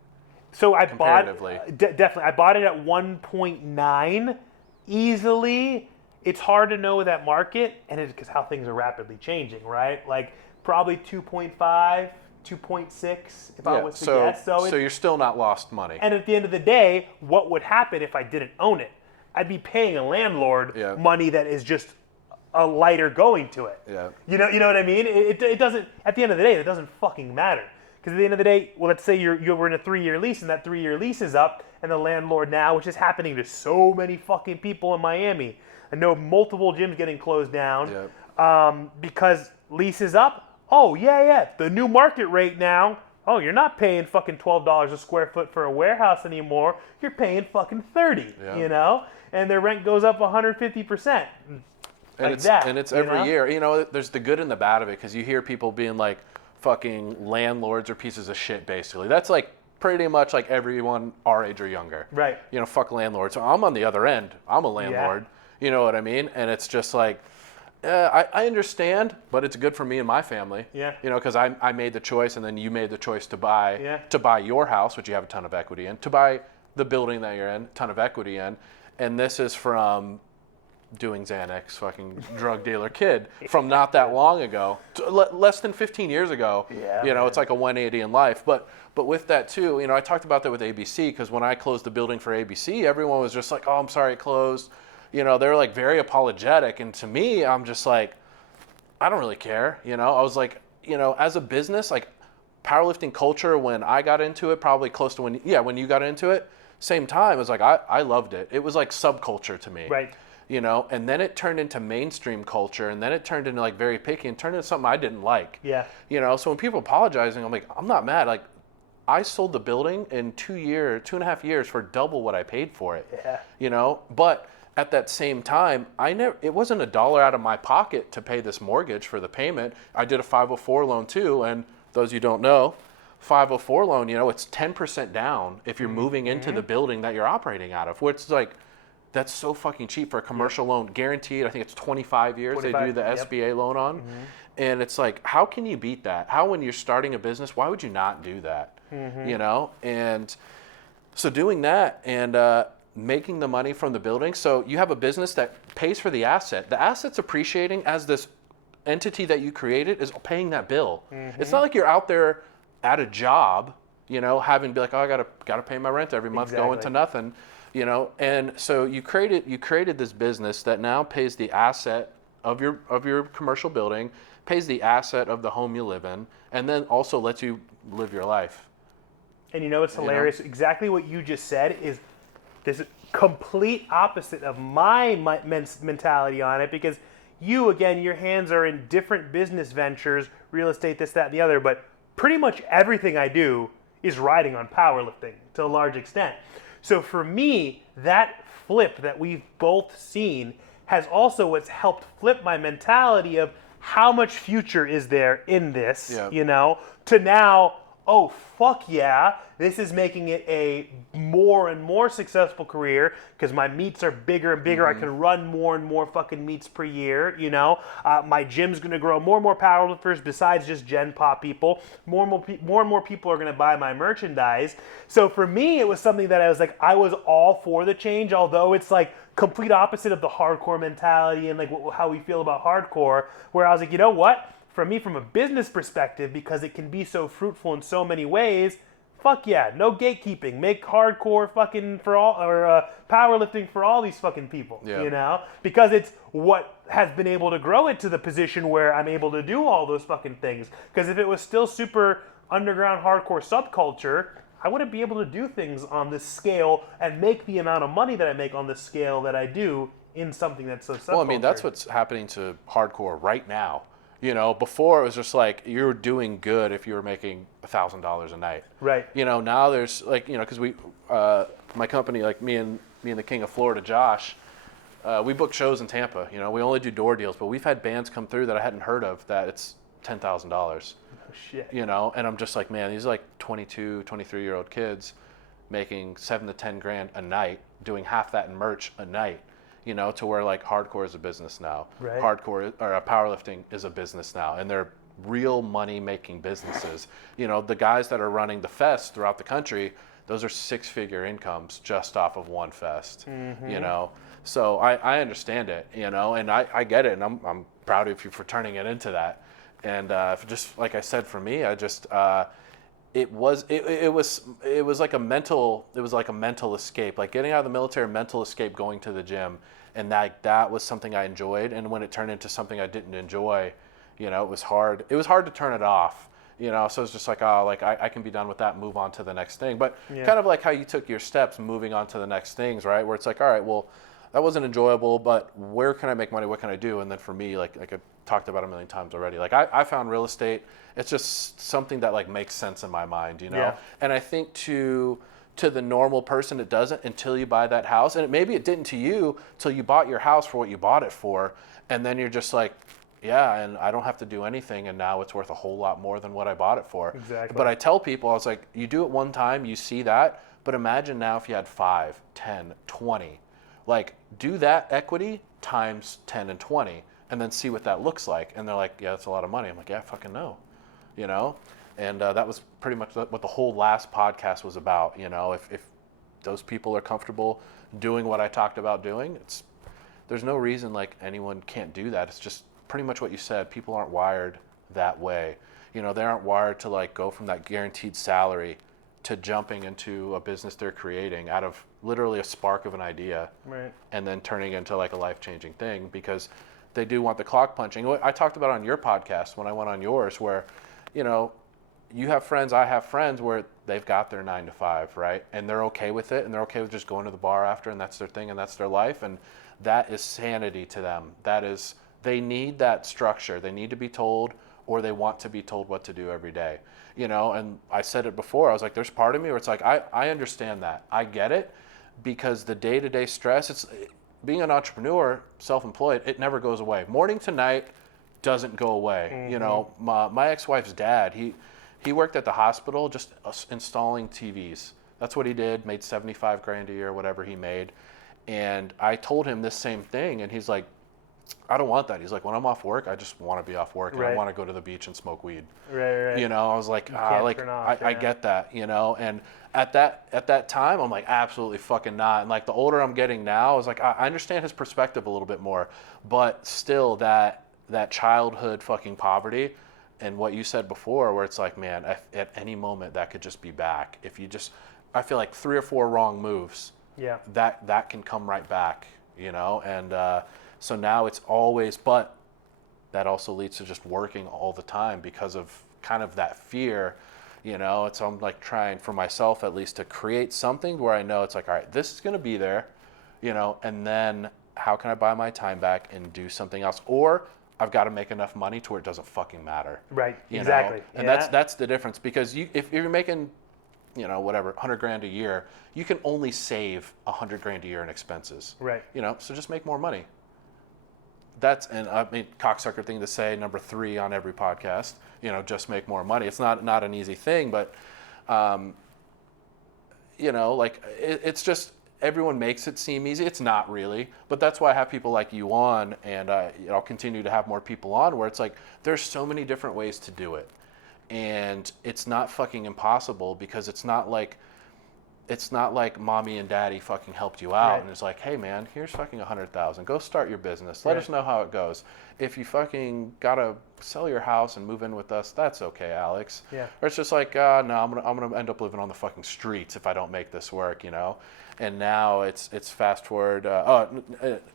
So I bought Comparatively. definitely. I bought it at 1.9 easily. It's hard to know with that market, and it's because how things are rapidly changing, right? Like probably 2.5, 2.6 if I was to guess. So you're still not lost money. And at the end of the day, what would happen if I didn't own it? I'd be paying a landlord money that is just a lighter going to it. Yeah. You know what I mean? It doesn't. At the end of the day, it doesn't fucking matter. Because at the end of the day, well, let's say you were in a 3-year lease, and that 3-year lease is up, and the landlord now, which is happening to so many fucking people in Miami, I know multiple gyms getting closed down because lease is up. Oh yeah, the new market rate now. Oh, you're not paying fucking $12 a square foot for a warehouse anymore. You're paying fucking $30. And their rent goes up 150%. And it's every year. There's the good and the bad of it, because you hear people being like, fucking landlords are pieces of shit, basically. That's like pretty much like everyone our age or younger. Right. Fuck landlords. So I'm on the other end. I'm a landlord. You know what I mean? And it's just like, I understand, but it's good for me and my family. Yeah. Because I made the choice, and then you made the choice to buy your house, which you have a ton of equity in, to buy the building that you're in, a ton of equity in. And this is from doing Xanax, fucking drug dealer kid from not that long ago, less than 15 years ago. It's like a 180 in life. But with that too, I talked about that with ABC, because when I closed the building for ABC, everyone was just like, oh, I'm sorry it closed. They were like very apologetic. And to me, I'm just like, I don't really care. I was like, as a business, like powerlifting culture, when I got into it, probably close to when you got into it, same time, it was like, I loved it. It was like subculture to me. Right. And then it turned into mainstream culture, and then it turned into like very picky, and turned into something I didn't like. Yeah. So when people apologizing, I'm like, I'm not mad. Like, I sold the building in 2.5 years for double what I paid for it. Yeah. But at that same time, it wasn't $1 out of my pocket to pay this mortgage for the payment. I did a 504 loan too, and those you don't know, 504 loan, it's 10% down if you're moving into the building that you're operating out of, which is like, that's so fucking cheap for a commercial loan, guaranteed. I think it's 25 years 25, they do the SBA loan on. And it's like, how can you beat that? How, when you're starting a business, why would you not do that? And so doing that and making the money from the building. So you have a business that pays for the asset. The asset's appreciating as this entity that you created is paying that bill. It's not like you're out there at a job, having to be like, oh, I gotta pay my rent every month, going to nothing. And so you created this business that now pays the asset of your commercial building, pays the asset of the home you live in, and then also lets you live your life. And it's hilarious. Exactly what you just said is this complete opposite of my mentality on it, because you, again, your hands are in different business ventures, real estate, this, that, and the other, but pretty much everything I do is riding on powerlifting to a large extent. So for me, that flip that we've both seen has also what's helped flip my mentality of how much future is there in this, to now, oh, fuck yeah, this is making it a more and more successful career because my meets are bigger and bigger. I can run more and more fucking meets per year, My gym's going to grow more and more powerlifters besides just Gen Pop people. More and more people are going to buy my merchandise. So for me, it was something that I was like, I was all for the change, although it's like complete opposite of the hardcore mentality and like how we feel about hardcore, where I was like, you know what? For me, from a business perspective, because it can be so fruitful in so many ways, fuck yeah, no gatekeeping. Make hardcore fucking for all, or powerlifting for all these fucking people, Because it's what has been able to grow it to the position where I'm able to do all those fucking things. Because if it was still super underground hardcore subculture, I wouldn't be able to do things on this scale and make the amount of money that I make on the scale that I do in something that's so subculture. Well, I mean, that's what's happening to hardcore right now. You know, before it was just like you were doing good if you were making $1,000 a night. Right. You know, now there's like, you know, because my company, like me and the King of Florida, Josh, we book shows in Tampa. You know, we only do door deals, but we've had bands come through that I hadn't heard of that it's $10,000. Oh, shit. You know, and I'm just like, man, these are like 22, 23-year-old kids making 7 to 10 grand a night, doing half that in merch a night. You know, to where like hardcore is a business now. Right. Hardcore or powerlifting is a business now, and they're real money making businesses. You know, the guys that are running the fest throughout the country, those are 6-figure incomes just off of one fest. Mm-hmm. You know, so I understand it. You know, and I get it, and I'm proud of you for turning it into that. And just like I said, for me, I just it was like a mental escape, like getting out of the military, mental escape, going to the gym. And that was something I enjoyed. And when it turned into something I didn't enjoy, you know, it was hard to turn it off, you know. So it's just like, oh, like I can be done with that, move on to the next thing. But kind of like how you took your steps moving on to the next things, right? Where it's like, all right, well, that wasn't enjoyable, but where can I make money? What can I do? And then for me, like I talked about a million times already, like I found real estate. It's just something that like makes sense in my mind, you know? Yeah. And I think to the normal person, it doesn't until you buy that house. And maybe it didn't to you till you bought your house for what you bought it for. And then you're just like, yeah, and I don't have to do anything. And now it's worth a whole lot more than what I bought it for. Exactly. But I tell people, I was like, you do it one time, you see that. But imagine now if you had 5, 10, 20. Like, do that equity times 10 and 20, and then see what that looks like. And they're like, yeah, that's a lot of money. I'm like, yeah, I fucking know, you know? And that was pretty much what the whole last podcast was about. You know, if those people are comfortable doing what I talked about doing, there's no reason like anyone can't do that. It's just pretty much what you said. People aren't wired that way. You know, they aren't wired to like go from that guaranteed salary to jumping into a business they're creating out of literally a spark of an idea, Right. and then turning into like a life-changing thing, because they do want the clock punching. I talked about on your podcast when I went on yours, where, you know, you have friends, I have friends where they've got their 9 to 5, right? And they're okay with it, and they're okay with just going to the bar after, and that's their thing, and that's their life. And that is sanity to them. They need that structure. They need to be told, or they want to be told what to do every day. You know, and I said it before, I was like, there's part of me where it's like, I understand that. I get it, because the day-to-day stress, being an entrepreneur, self-employed, it never goes away. Morning to night doesn't go away. Mm-hmm. You know, my ex-wife's dad, he worked at the hospital just installing TVs. That's what he did, made 75 grand a year, whatever he made. And I told him this same thing, and he's like, I don't want that. He's like, when I'm off work, I just want to be off work, and Right. I want to go to the beach and smoke weed. Right. You know, I was like, turn off, I get that, you know. And at that time, I'm like, absolutely fucking not. And like the older I'm getting now, I was like, I understand his perspective a little bit more, but still that childhood fucking poverty, and what you said before, where it's like, man, at any moment that could just be back. If you just, I feel like 3 or 4 wrong moves, Yeah. that can come right back, you know. And so now it's always, but that also leads to just working all the time because of kind of that fear, you know. It's, I'm like trying for myself at least to create something where I know it's like, all right, this is going to be there, you know, and then how can I buy my time back and do something else? Or I've got to make enough money to where it doesn't fucking matter. Right. You Exactly. know? And Yeah. that's the difference, because if you're making, you know, whatever, 100 grand a year, you can only save 100 grand a year in expenses. Right. You know, so just make more money. That's, and I mean, cocksucker thing to say, number 3 on every podcast, you know, just make more money. It's not an easy thing, but, you know, like it's just, everyone makes it seem easy. It's not really, but that's why I have people like you on, and I'll continue to have more people on, where it's like, there's so many different ways to do it. And it's not fucking impossible, because it's not like mommy and daddy fucking helped you out, Right. and it's like, hey man, here's fucking 100,000. Go start your business. Let Right. us know how it goes. If you fucking gotta sell your house and move in with us, that's okay, Alex. Yeah. Or it's just like, no, I'm gonna end up living on the fucking streets if I don't make this work, you know. And now it's fast forward.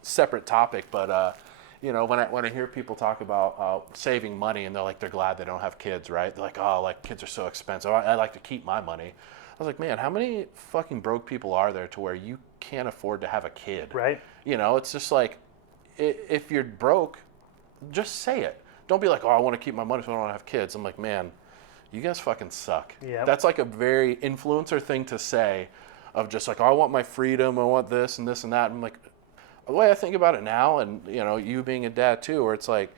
Separate topic, but you know, when I hear people talk about saving money, and they're glad they don't have kids, right? They're like, oh, like kids are so expensive. I like to keep my money. I was like, man, how many fucking broke people are there to where you can't afford to have a kid? Right. You know, it's just like, if you're broke, just say it. don't be like, oh, I want to keep my money so I don't have kids. I'm like, man, you guys fucking suck. Yep. That's like a very influencer thing to say, of just like, oh, I want my freedom, I want this and this and that. I'm like, the way I think about it now, and you being a dad too, where it's like,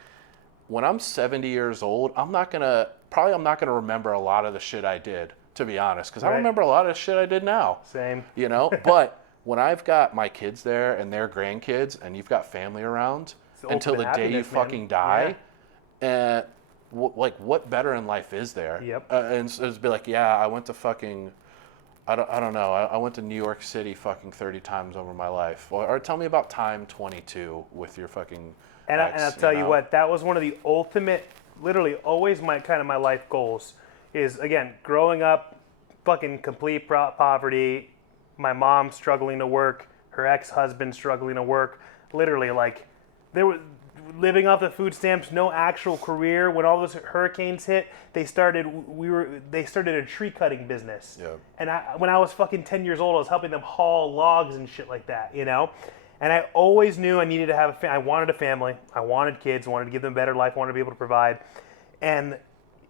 when I'm 70 years old, I'm not gonna remember a lot of the shit I did, to be honest, because I remember a lot of the shit I did now. Same. But when I've got my kids there and their grandkids, and you've got family around until the day you fucking die, and what better in life is there? Yep. And so it's be like, yeah, I went to fucking, I don't know, I went to New York City fucking 30 times over my life. Or tell me about time 22 with your fucking And I'll tell you what, that was one of the ultimate, literally always my life goals is, again, growing up, fucking complete poverty, my mom struggling to work, her ex-husband struggling to work, literally like there was living off the food stamps, no actual career. When all those hurricanes hit, they started a tree cutting business. Yeah. And when I was fucking 10 years old, I was helping them haul logs and shit like that, And I always knew I needed to have I wanted a family. I wanted kids. I wanted to give them a better life. I wanted to be able to provide. And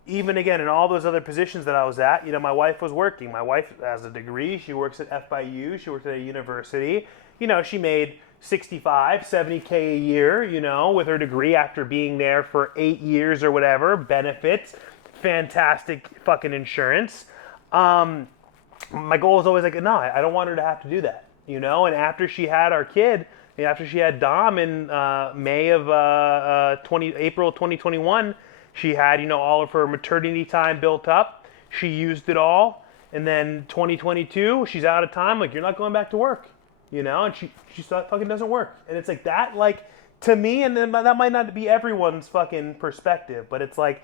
even again, in all those other positions that I was at, my wife was working. My wife has a degree. She works at FIU. She worked at a university. She made 65, 70K a year, with her degree after being there for 8 years or whatever. Benefits, fantastic fucking insurance. My goal was always like, no, I don't want her to have to do that. And after she had our kid, after she had Dom in April 2021, she had, all of her maternity time built up. She used it all. And then 2022, she's out of time. Like, you're not going back to work, And she fucking doesn't work. And it's like that, to me, and then that might not be everyone's fucking perspective, but it's like,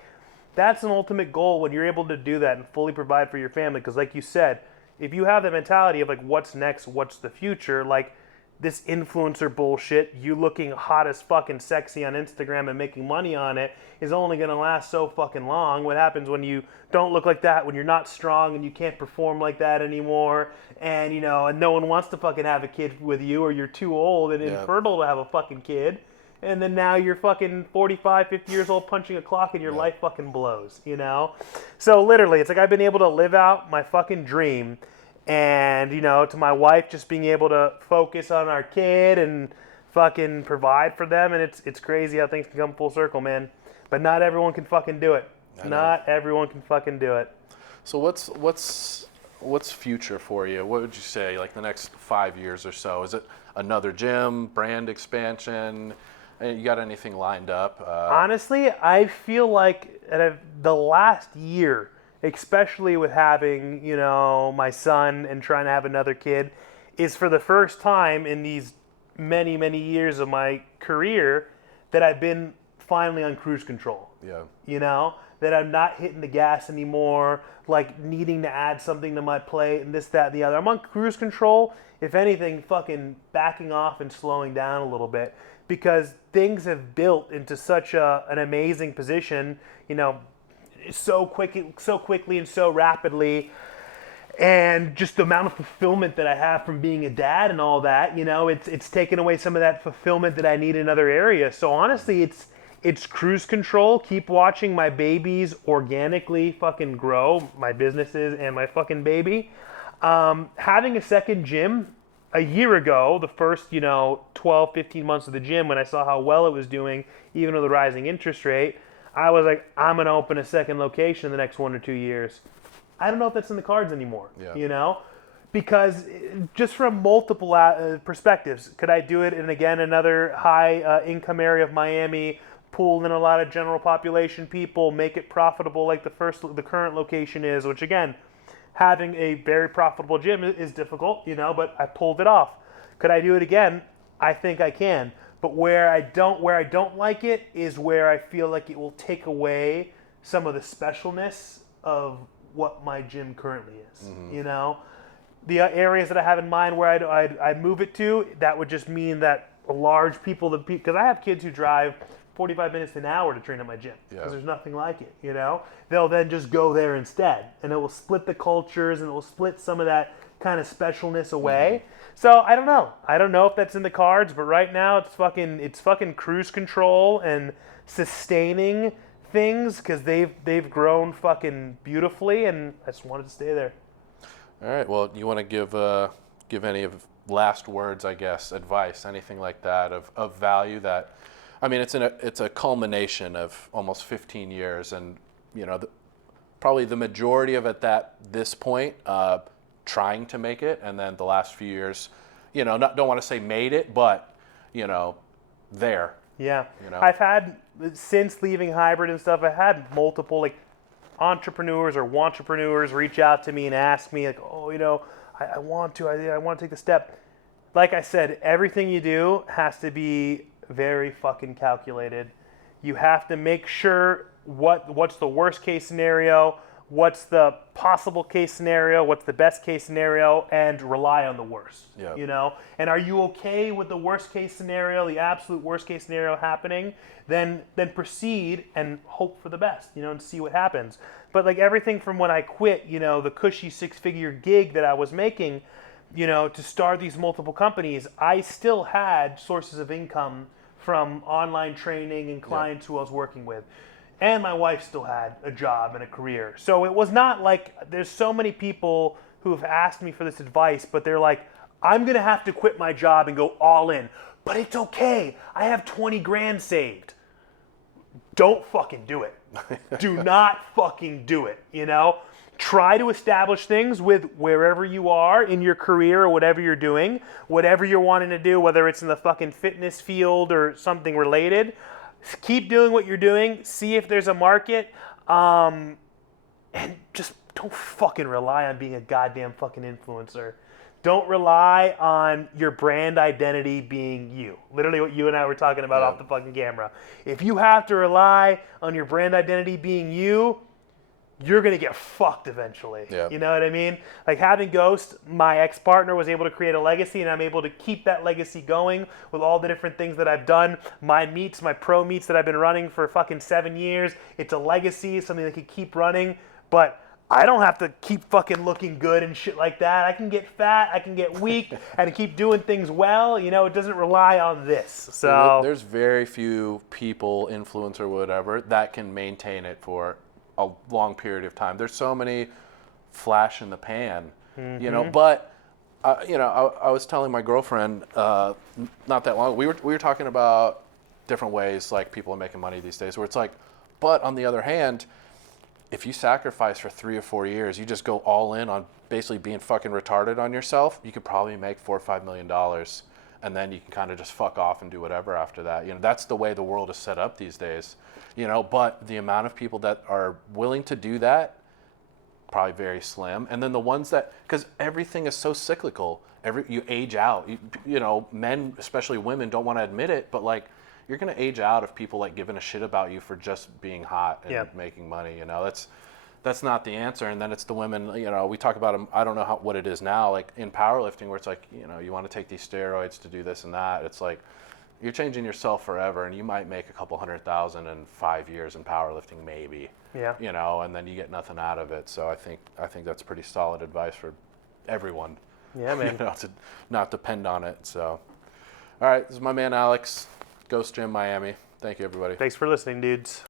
that's an ultimate goal when you're able to do that and fully provide for your family. Because like you said, if you have the mentality of like, what's next, what's the future, like this influencer bullshit, you looking hot as fucking sexy on Instagram and making money on it is only going to last so fucking long. What happens when you don't look like that, when you're not strong and you can't perform like that anymore, and and no one wants to fucking have a kid with you, or you're too old and infertile to have a fucking kid, and then now you're fucking 45, 50 years old punching a clock and your life fucking blows, So literally, it's like I've been able to live out my fucking dream. And, to my wife, just being able to focus on our kid and fucking provide for them. And it's crazy how things can come full circle, man. But not everyone can fucking do it. Not everyone can fucking do it. So what's future for you? What would you say, like the next 5 years or so? Is it another gym, brand expansion? You got anything lined up? Honestly, I feel like the last year, especially with having, my son and trying to have another kid, is for the first time in these many, many years of my career that I've been finally on cruise control. Yeah. That I'm not hitting the gas anymore, like needing to add something to my plate and this, that, and the other. I'm on cruise control, if anything, fucking backing off and slowing down a little bit, because things have built into such an amazing position, so quickly and so rapidly, and just the amount of fulfillment that I have from being a dad and all that, it's taken away some of that fulfillment that I need in other areas. So honestly, it's cruise control. Keep watching my babies organically fucking grow, my businesses and my fucking baby. Having a second gym a year ago, the first 12, 15 months of the gym, when I saw how well it was doing, even with the rising interest rate, I was like, I'm going to open a second location in the next 1 or 2 years. I don't know if that's in the cards anymore, because just from multiple perspectives, could I do it in, again, another high income area of Miami, pull in a lot of general population people, make it profitable like the current location is, which again, having a very profitable gym is difficult, but I pulled it off. Could I do it again? I think I can. But where I don't like it is where I feel like it will take away some of the specialness of what my gym currently is. Mm-hmm. The areas that I have in mind where I'd move it to, that would just mean that large people, because I have kids who drive 45 minutes to an hour to train at my gym, because there's nothing like it. They'll then just go there instead, and it will split the cultures, and it will split some of that kind of specialness away. So I don't know. I don't know if that's in the cards, but right now it's fucking cruise control and sustaining things because they've grown fucking beautifully, and I just wanted to stay there. All right. Well, you want to give any of last words, I guess, advice, anything like that of value that, I mean, it's a culmination of almost 15 years, and probably the majority of it at this point, trying to make it, and then the last few years, don't want to say made it, but there. Yeah, I've had, since leaving hybrid and stuff, I had multiple entrepreneurs or wantrepreneurs reach out to me and ask me I want to take the step. Like I said, everything you do has to be very fucking calculated. You have to make sure what's the worst case scenario, what's the possible case scenario, what's the best case scenario, and rely on the worst. Yep. And are you okay with the worst case scenario, the absolute worst case scenario happening? Then proceed and hope for the best, and see what happens. But everything from when I quit, the cushy 6-figure gig that I was making, to start these multiple companies, I still had sources of income from online training and clients who I was working with. And my wife still had a job and a career. So it was not there's so many people who have asked me for this advice, but they're like, I'm going to have to quit my job and go all in. But it's okay. I have 20 grand saved. Don't fucking do it. Do not fucking do it, Try to establish things with wherever you are in your career or whatever you're doing, whatever you're wanting to do, whether it's in the fucking fitness field or something related. Keep doing what you're doing. See if there's a market. And just don't fucking rely on being a goddamn fucking influencer. Don't rely on your brand identity being you. Literally what you and I were talking about off the fucking camera. If you have to rely on your brand identity being you, you're going to get fucked eventually. Yep. You know what I mean? Having Ghost, my ex-partner was able to create a legacy, and I'm able to keep that legacy going with all the different things that I've done. My pro meets that I've been running for fucking 7 years. It's a legacy, something that can keep running. But I don't have to keep fucking looking good and shit like that. I can get fat, I can get weak, and keep doing things well. It doesn't rely on this. So there's very few people, influencer, whatever, that can maintain it for a long period of time. There's so many flash in the pan, but I was telling my girlfriend not that long, we were talking about different ways people are making money these days, where it's but on the other hand, if you sacrifice for 3 or 4 years, you just go all in on basically being fucking retarded on yourself, you could probably make $4 or $5 million, and then you can kind of just fuck off and do whatever after that. That's the way the world is set up these days. But the amount of people that are willing to do that, probably very slim. And then the ones that, because everything is so cyclical, you age out. Men, especially women, don't want to admit it, but you're going to age out of people giving a shit about you for just being hot and making money. That's not the answer. And then it's the women, we talk about them, I don't know what it is now, in powerlifting, where it's you want to take these steroids to do this and that. It's you're changing yourself forever, and you might make a couple $100,000 in 5 years in powerlifting, maybe. Yeah. And then you get nothing out of it. So I think that's pretty solid advice for everyone. Yeah, man. To not depend on it. So, all right, this is my man Alex, Ghost Gym Miami. Thank you, everybody. Thanks for listening, dudes.